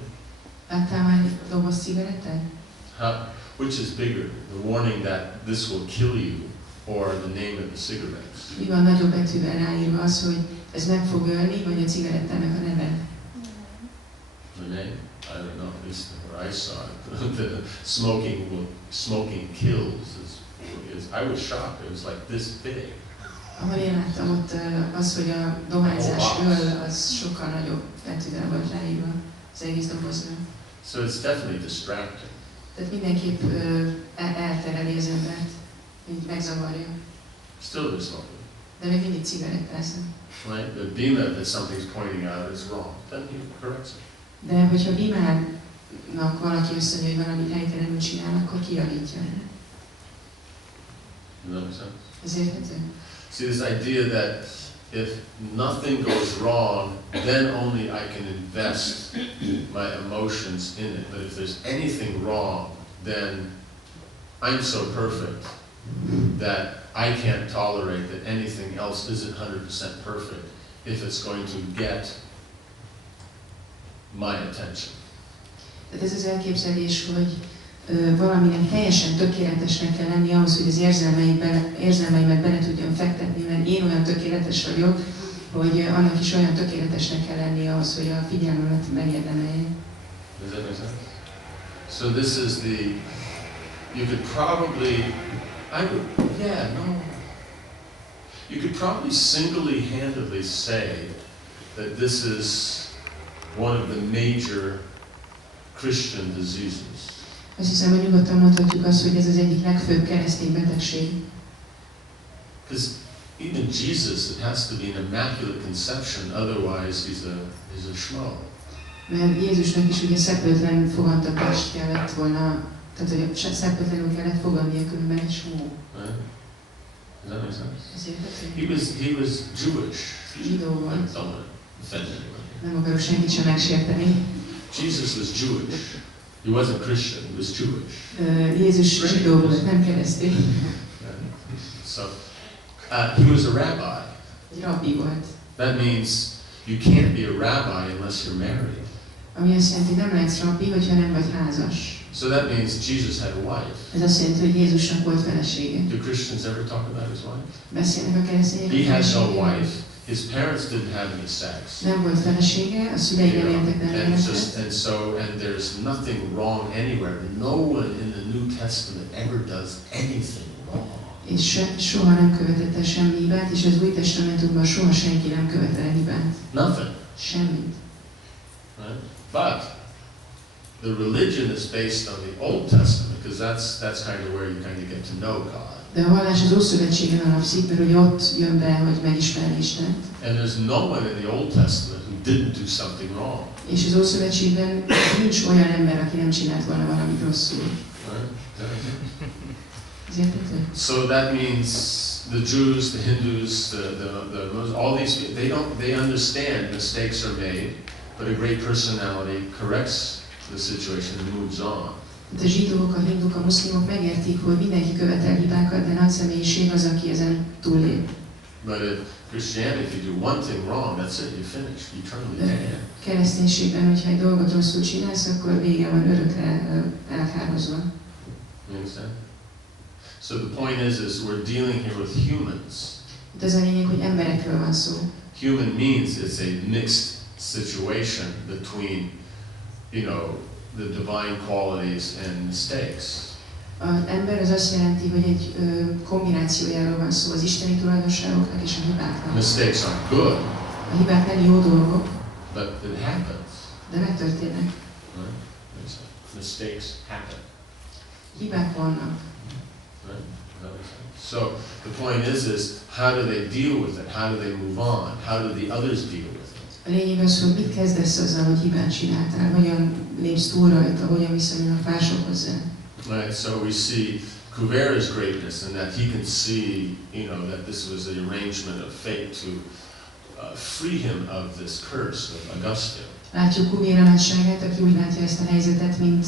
Láttál már doboz cigarettát? Which is bigger? The warning that this will kill you, or the name of the cigarettes? Mi van nagyobb betűvel ráírva az, hogy ez meg fog ölni, vagy a cigarettának a neve? The name? I don't know, at least where I saw it. The smoking kills is I was shocked. It was like this big. Ahol én láttam ott az, hogy a dohányzás öl, az sokkal nagyobb betűvel volt ráírva az egész dobozra. So it's definitely distracting. Tehát mindenképp eltereli az embert, így megzavarja. Still they're smoking. De még mindig cigarettáznak. Right? But Bhima, that something's pointing out is wrong, then he corrects it. De hogyha Bhimának valaki azt mondja, hogy valamit helytelenül csinál, akkor kijavítja. You understand? Ez érthető? See, this idea that if nothing goes wrong, then only I can invest my emotions in it. But if there's anything wrong, then I'm so perfect that I can't tolerate that anything else isn't 100% perfect if it's going to get my attention. Tehát ez az elképzelés, hogy valaminek teljesen tökéletesnek kell lenni ahhoz, hogy az érzelmeimet bele tudjam fektetni, mert én olyan tökéletes vagyok, hogy annak is olyan tökéletesnek kell lenni ahhoz, hogy a figyelmemet megérdemelje. Does that make sense? So this is you could probably, you could probably single-handedly say that this is one of the major Christian diseases. Azt hiszem, hogy nyugodtan mondhatjuk azt, hogy ez az egyik legfőbb keresztény betegség. Because even Jesus, it has to be an immaculate conception, otherwise he's a schmo. Mert Jézusnak is ugye szepőtlen fogantatást kellett volna, tehát hogy szepőtlenül kellett fogadnia, különben egy smó. Right? Does that make sense? Ez érthető? He was Jewish. Zsidó volt. Don't want to offend anyone. Nem akarok senkit sem megsérteni. Jesus was Jewish. He wasn't Christian, he was Jewish. Jézus zsidó volt, nem keresztény. So, he was a rabbi. Egy rabbi volt. That means you can't be a rabbi unless you're married. Ami azt jelenti, hogy nem lehetsz rabbi, hogyha nem vagy házas. So that means Jesus had a wife. Ez azt jelenti, hogy Jézusnak volt felesége. Do Christians ever talk about his wife? Beszélnek a keresztények He had no feleségéről? wife. His parents didn't have any sex. Nem volt felesége, a szülei nem éltek benne. And there's nothing wrong anywhere. No one in the New Testament ever does anything wrong. És soha nem követett el semmi hibát, és az Új Testamentumban soha senki nem követel el hibát. Nothing. Semmit. Right? But the religion is based on the Old Testament, because that's kind of where you kind of get to know God. De a vallás az Ószövetségen alapszik, mert ugye ott jön be, hogy megismerni Istent. And there's no one in the Old Testament who didn't do something wrong. És az Ószövetségben nincs olyan ember, aki nem csinált volna valamit rosszul. Ez érthető? So that means the Jews, the Hindus, the Muslims, all these they understand mistakes are made, but a great personality corrects the situation and moves on. A zsidók, a hinduk, a muszlimok megértik, hogy mindenki követel hibákat, de nagy személyiség az, aki ezen túllép. But in Christianity, if you do one thing wrong, that's it, you're finished, eternally damned. Kereszténységben, hogyha egy dolgot rosszul csinálsz, akkor vége van, örökre elkározva. You understand? So the point is we're dealing here with humans. Itt az a lényeg, hogy emberekről van szó. Human means it's a mixed situation between, the divine qualities and mistakes. Az ember az azt jelenti, hogy egy kombinációjáról van szó az isteni tulajdonságoknak és a hibáknak. Mistakes aren't good, A hibák nem jó dolgok, but it happens. de megtörténnek. Right? Mistakes happen. Hibák vannak. Right? Does that make sense? So the point is how do they deal with it? How do they move on? How do the others deal with it? A lényeg az, hogy mit kezdesz azzal, hogy hibát csináltál, hogyan lépsz túl rajta, hogyan viszonyulnak mások hozzá. Right, so we see Kuvera's greatness in that he can see, that this was the arrangement of fate to free him of this curse of Augustine. Látjuk Kuvera nagyságát, aki úgy látja ezt a helyzetet, mint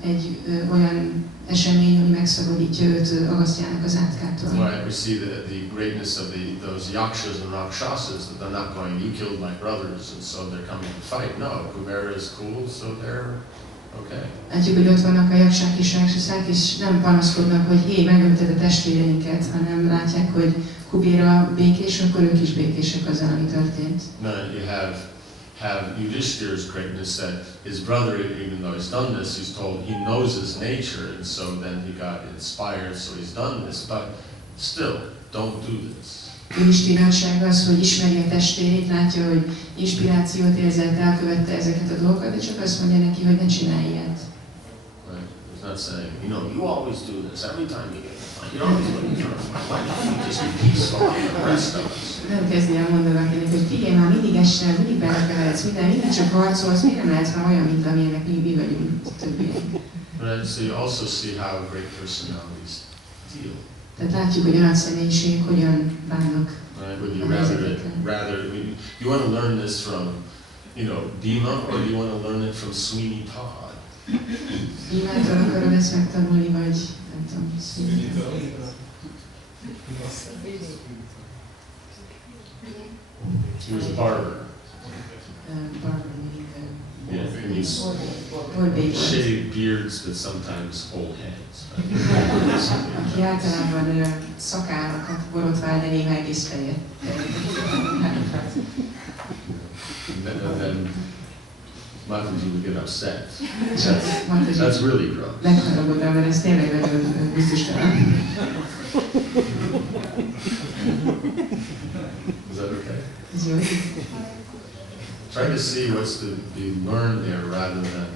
egy olyan esemény, ami megszabadítja őt Agasztjának az átkától. Right, we see the greatness of those yakshas and rakshasas, that they're not going, you killed my brothers, and so they're coming to fight. No, Kuvera is cool, so they're okay. Látjuk, hogy ott vannak a jaksák és ráksaszák, és nem panaszkodnak, hogy hé, megölted a testvéreinket, hanem látják, hogy Kuvera békés, akkor ők is békések azzal, ami történt. No, you have Yudhishthira's greatness that his brother, even though he's done this, he's told he knows his nature, and so then he got inspired, so he's done this, but still, don't do this. Yudhishthira nagysága az, hogy ismeri a testvérét, látja, hogy inspirációt érzett, elkövette ezeket a dolgokat, de csak azt mondja neki, hogy ne csinálj ilyet. Right? He's not saying, you always do this, every time you get in a fight, you're always looking for a fight. Why don't you just be peaceful like the rest of us? Nem kezdi el mondogatni, hogy figyelj, már mindig esel, mindig belekeveredsz, mindig csak harcolsz, miért nem lehetsz már olyan, mint amilyenek mi vagyunk többiek. Right? So you also see how great personalities deal. Tehát látjuk, hogy a nagy személyiség hogyan bánnak. Right? Would you rather you want to learn this from, Bhima, or do you want to learn it from Sweeney Todd? Bhimától akarod ezt megtanulni, vagy nem tudom, Sweeney. He was a barber. Barber meaning Yeah, and he's shaved beards that sometimes hold heads. aki általában szakállakat borotvál, de néha egész fejet. And then Mataji would get upset. That's really gross. Megharagudtam, mert ez tényleg nagyon biztostalan. Is that okay? Ez jó. Try to see what's to be learned there rather than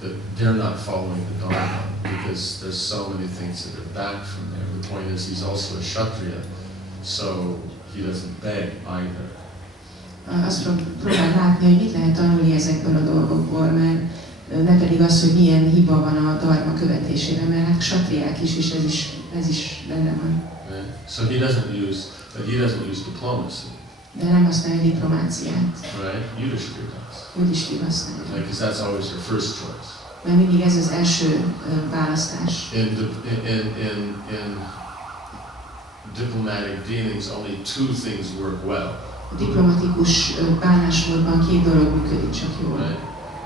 that they're not following the Dharma, because there's so many things that are back from there. The point is he's also a Kshatriya, so he doesn't beg either. Azt próbál látni, hogy mit lehet tanulni ezekből a dolgokból, mert ne pedig az, hogy milyen hiba van a dharma követésében, mert hát ksatriák is, és ez is benne van. Right? So he doesn't use diplomacy. De nem használja diplomáciát. Right? Yudhishthira does. Yudhishthira használja. Because that's always your first choice. Mert mindig ez az első választás. In diplomatic dealings, only two things work well. A diplomatikus bánásmódban két dolog működik csak jól. Right?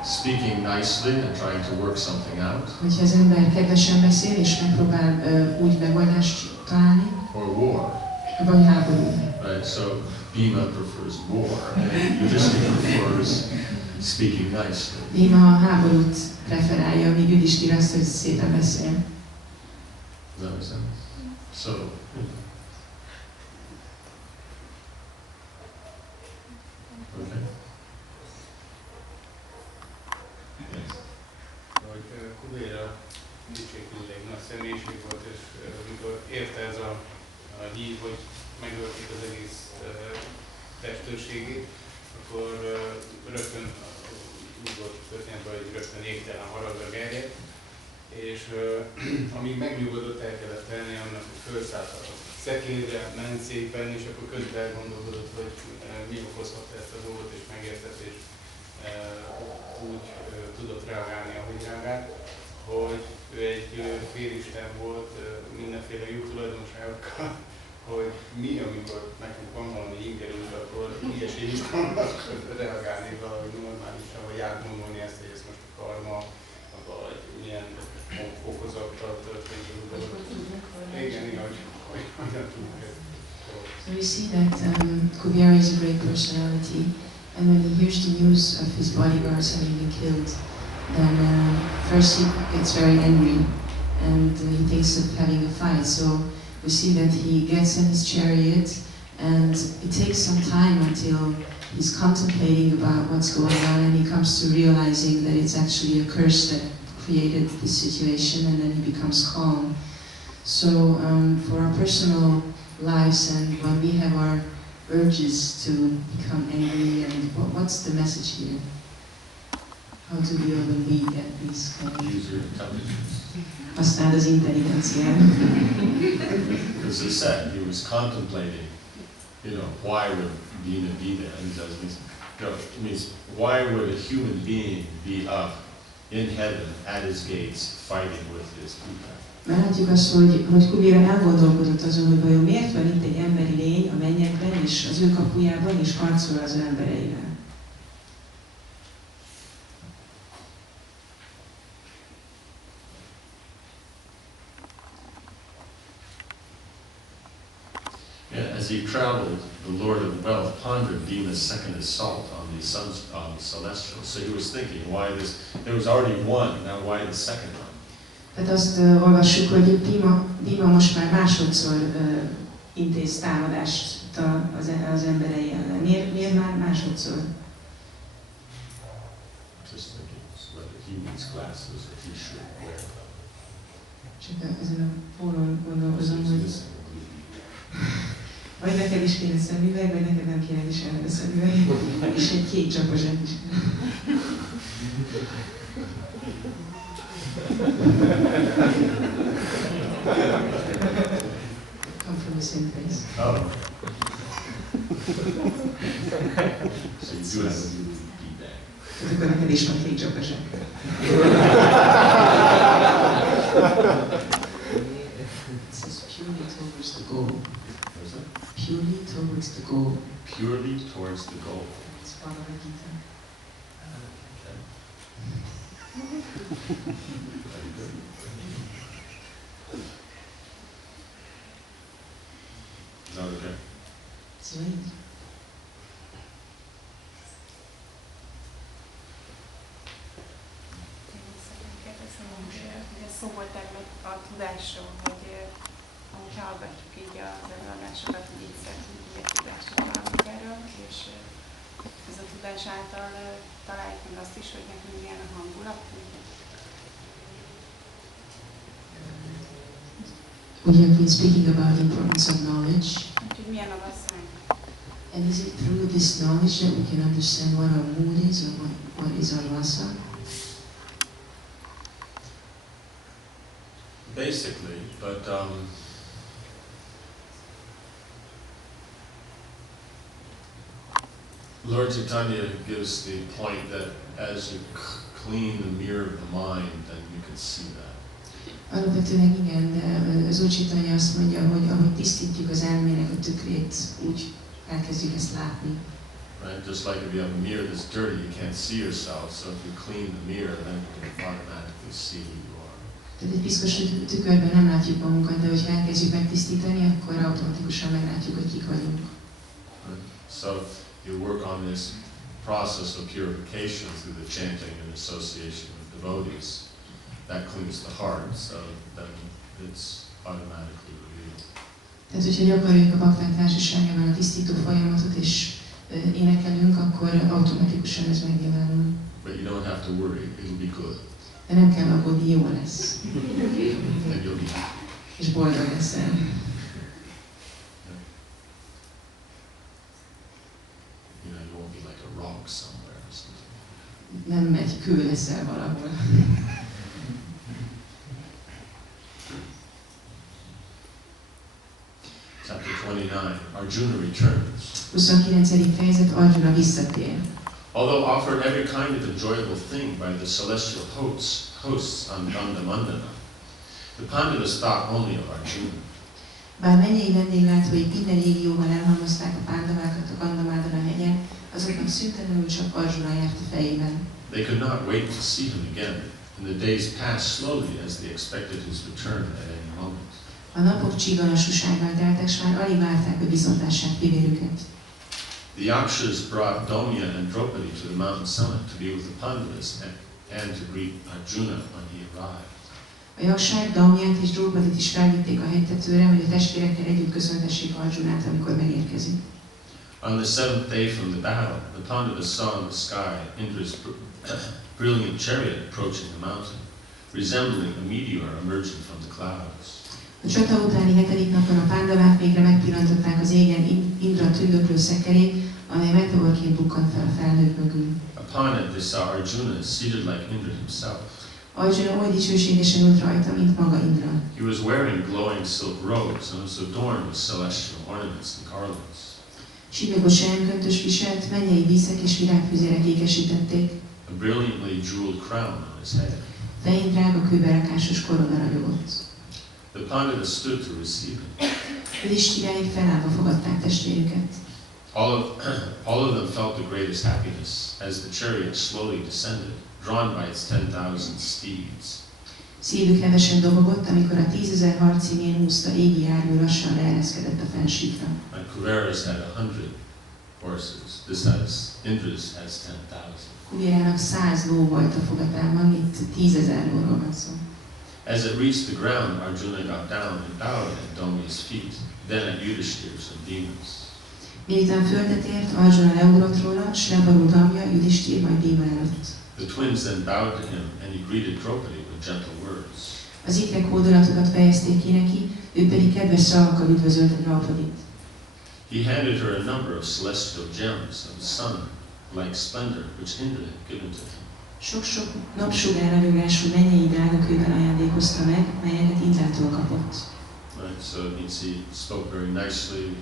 Speaking nicely and trying to work something out. Hogyha az ember kedvesen beszél és megpróbál úgy megoldást találni. Or war. Vagy háború. Right? So Bhima prefers war, and Yudhishthira prefers speaking nicely. Bhima a háborút preferálja, míg Yudhishthira azt, hogy szépen beszél. Does that make sense? So. Okay. Yes. Hogy Kuvera dicsőkülleg nagy személyiség volt, és amikor érte ez a hív, hogy megölték az egész testőrségét, akkor rögtön úgy volt történetben, hogy rögtön égtelen haragra gerjedt, és amíg megnyugodott, el kellett tenni annak, hogy felszállt a szekérre, ment szépen, és akkor közben elgondolkodott, hogy mi okozhatta ezt a dolgot, és megértett, és úgy tudott reagálni, ahogy reagált, hogy ő egy félisten volt mindenféle jó tulajdonságokkal, hogy mi, amikor nekünk van valami ingerünk, akkor ilyeség is vannak reagálni valahogy normálisan, vagy átgondolni ezt, hogy ez most a karma, vagy milyen okozattal történik. Igen, hogy hogyan tudjuk ezt. So we see that Kuvera is a great personality, and when he hears the news of his bodyguards having been killed, then first he gets very angry and he thinks of having a fight. So we see that he gets in his chariot and it takes some time until he's contemplating about what's going on and he comes to realizing that it's actually a curse that created this situation, and then he becomes calm. So for our personal lives and when we have our urges to become angry, and what's the message here? How to deal when we get these kind of... Use your intelligence. Használd az intelligenciát. As he said, he was contemplating, why would Dina be there? And he says, it means, why would a human being be up in heaven at his gates fighting with his people? Mert látjuk azt, hogy Kubira elgondolkodott azon, hogy vajon miért van itt egy emberi lény a mennyekben és az ő kapujában és harcol az ő embereivel. Yeah, as he traveled, the Lord of Wealth pondered Dima's second assault on the celestial. So he was thinking, why this? There was already one, now why the second one? Tehát azt olvassuk, hogy Dima most már másodszor intéz támadást az emberei ellen. Miért már másodszor? Just thinking whether he needs glasses or he should wear them. Csak ezen a pólón gondolkozom, hogy vagy neked is kéne szemüveg, vagy neked nem kéne viselni a szemüveg, és egy kék csapozsát is. Come from the same place. Oh. So you do have a little pee bag. Tehát akkor neked is van kék csapozsát. It says purely towards the goal. Purely towards the goal. Purely towards the goal. It's Bhagavad Gita. Very good. Is that okay? It's right. Szó volt tegnap a tudásról, hogy ahogy hallgatjuk így az előadásokat, hogy így szerzünk ilyen tudást valamit erről, és ez a tudás által találjuk meg azt is, hogy nekünk milyen a hangulat. We have been speaking about the importance of knowledge. Úgyhogy milyen a vasszánk. And is it through this knowledge that we can understand what our mood is or what is our rasa? Basically, but Lord Chaitanya gives the point that as you clean the mirror of the mind, then you can see that. Alapvetően igen, de az Úr Chaitanya azt mondja, hogy ahogy tisztítjuk az elmének a tükrét, úgy elkezdjük ezt látni. Right? Just like if you have a mirror that's dirty, you can't see yourself. So if you clean the mirror, then you can automatically see who you are. Tehát egy piszkos tükörben nem látjuk magunkat, de hogyha elkezdjük megtisztítani, akkor automatikusan meglátjuk, hogy kik vagyunk. Right? So you work on this process of purification through the chanting and association with devotees. That cleans the heart, so then it's automatically revealed. Tehát, hogyha gyakoroljuk a bakták társaságában a tisztító folyamatot és énekelünk, akkor automatikusan ez megnyilvánul. But you don't have to worry, it'll be good. De nem kell aggódni, jó lesz. And you'll be happy. És boldog leszel. You won't be like a rock somewhere or something. Nem egy kő leszel valahol. Chapter 29, Arjuna returns. 29. fejezet, Arjuna visszatér. Although offered every kind of enjoyable thing by the celestial hosts on Gandhamandana, the Panditas thought only of Arjuna. Bár mennyei vendéglátóik minden régióban elhalmozták a pándavákat a Gandhamandana hegyen, azoknak szüntelenül csak Arjuna járt a fejében. They could not wait to see him again, and the days passed slowly as they expected his return at any moment. A napok csígalassúsággal teltek, s már alig várták, hogy viszontlásság fivérüket. The Yakshas brought Domya and Draupadi to the mountain summit to be with the Pandavas and to greet Arjuna when he arrived. A jakság Damját és Draupadit is felvitték a hegytetőre, hogy a testvérekkel együtt köszöntessék Arjunát, amikor megérkezik. On the seventh day from the battle, the Pandavas saw in the sky Indra's brilliant chariot approaching the mountain, resembling a meteor emerging from the clouds. A csata utáni 7. napon a pándavák végre megpillantották az égen Indra tündöklő szekerét, amely meteorként bukkant fel a felhők mögül. Upon it they saw Arjuna seated like Indra himself. Arjuna oly dicsőségesen ült rajta, mint maga Indra. He was wearing glowing silk robes and was adorned with celestial ornaments and garlands. Csillogos selyemköntös viselt, mennyei díszek és virágfüzérek ékesítették. A brilliantly jeweled crown on his head. Fején drága kőberakásos korona ragyogott. The Pandavas stood to receive him. Yudhishthiraik felállva fogadták testvérüket. All of them felt the greatest happiness as the chariot slowly descended, drawn by its 10,000 steeds. Szívük hevesen dobogott, amikor a 10,000 harcimén úszta égi jármű lassan leereszkedett a fensíkra. Like Kuvera's had 100 horses. Indra's has 10,000. Kuvérának 100 ló volt a fogatában, itt 10,000 lóról van szó. As it reached the ground, Arjuna got down and bowed at Domi's feet, then at Yudhishthir's and Bhima's. Miután földet ért, Arjuna leugrott róla, s leborult Damja, Yudhishthir majd Bhima előtt. The twins then bowed to him, and he greeted Draupadi with gentle words. Az ikrek hódolatokat fejezték ki neki, ő pedig kedves szavakkal üdvözölte Draupadit. He handed her a number of celestial gems of the sun, like splendor, which Indra had given to him. Sok-sok napsugárragyogású mennyei drágakővel ajándékozta meg, melyeket Indrától kapott. Right, so it means he spoke very nicely, and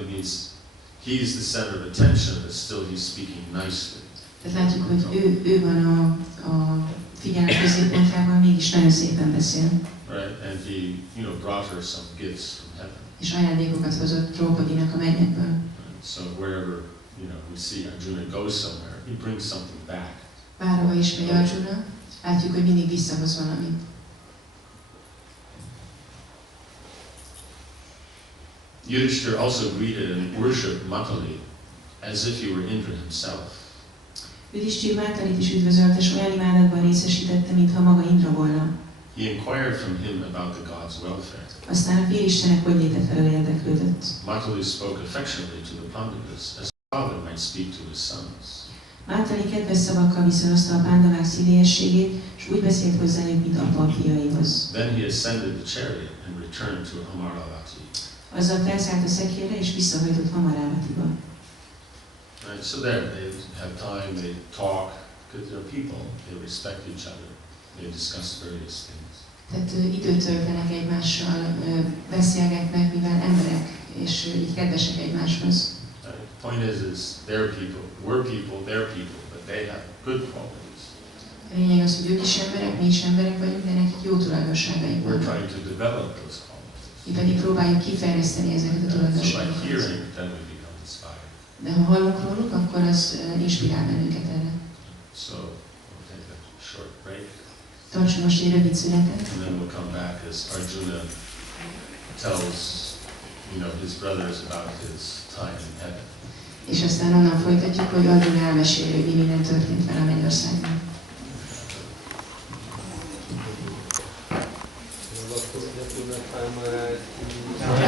it means he's the center of attention, but still he's speaking nicely. Tehát látjuk, hogy ő van a figyelem középpontjában, mégis nagyon szépen beszél. Right, and he, brought her some gifts from heaven. És ajándékokat hozott Draupadinak a mennyekből. Right, so wherever, we see Arjuna go somewhere, he brings something back. Bárhova is megy Arjuna, látjuk, hogy mindig visszahoz valamit. Yudhishthir also greeted and worshipped Matali as if he were Indra himself. Yudhishthir Mátalit is üdvözölte, és olyan imádatban részesítette, mintha maga Indra volna. He inquired from him about the god's welfare. Aztán a félistenek hogy léte felől érdeklődött. Matali spoke affectionately to the Pandavas as a father might speak to his sons. Mátali kedves szavakkal viszonozta a pándavák szívélyességét, és úgy beszélt hozzájuk, mint apa a fiaihoz. Then he ascended the chariot and returned to Mahabharata. Azzal felszállt a szekérre, és visszahajtott Mahabharatiba. Right, so there, they have time, they talk, because they're people, they respect each other, they discuss various things. Tehát időt töltenek egymással, beszélgetnek, mivel emberek, és így kedvesek egymáshoz. The point is they're people, they're people, but they have good qualities. A lényeg az, hogy ők is emberek, mi is emberek vagyunk, de nekik jó tulajdonságaik We're vannak. trying to develop those qualities. Mi pedig próbáljuk kifejleszteni ezeket a So by tulajdonságokat. hearing, then we become inspired. De ha hallunk róluk, akkor az inspirál bennünket erre. So we'll take a short break, Tartsunk most egy rövid szünetet, and then we'll come back as Arjuna tells, his brothers about his time in heaven. és aztán onnan folytatjuk, hogy Arjuna elmeséli, hogy mi minden történt vele a mennyországban. Bhaktividya Purna Swami Maharaja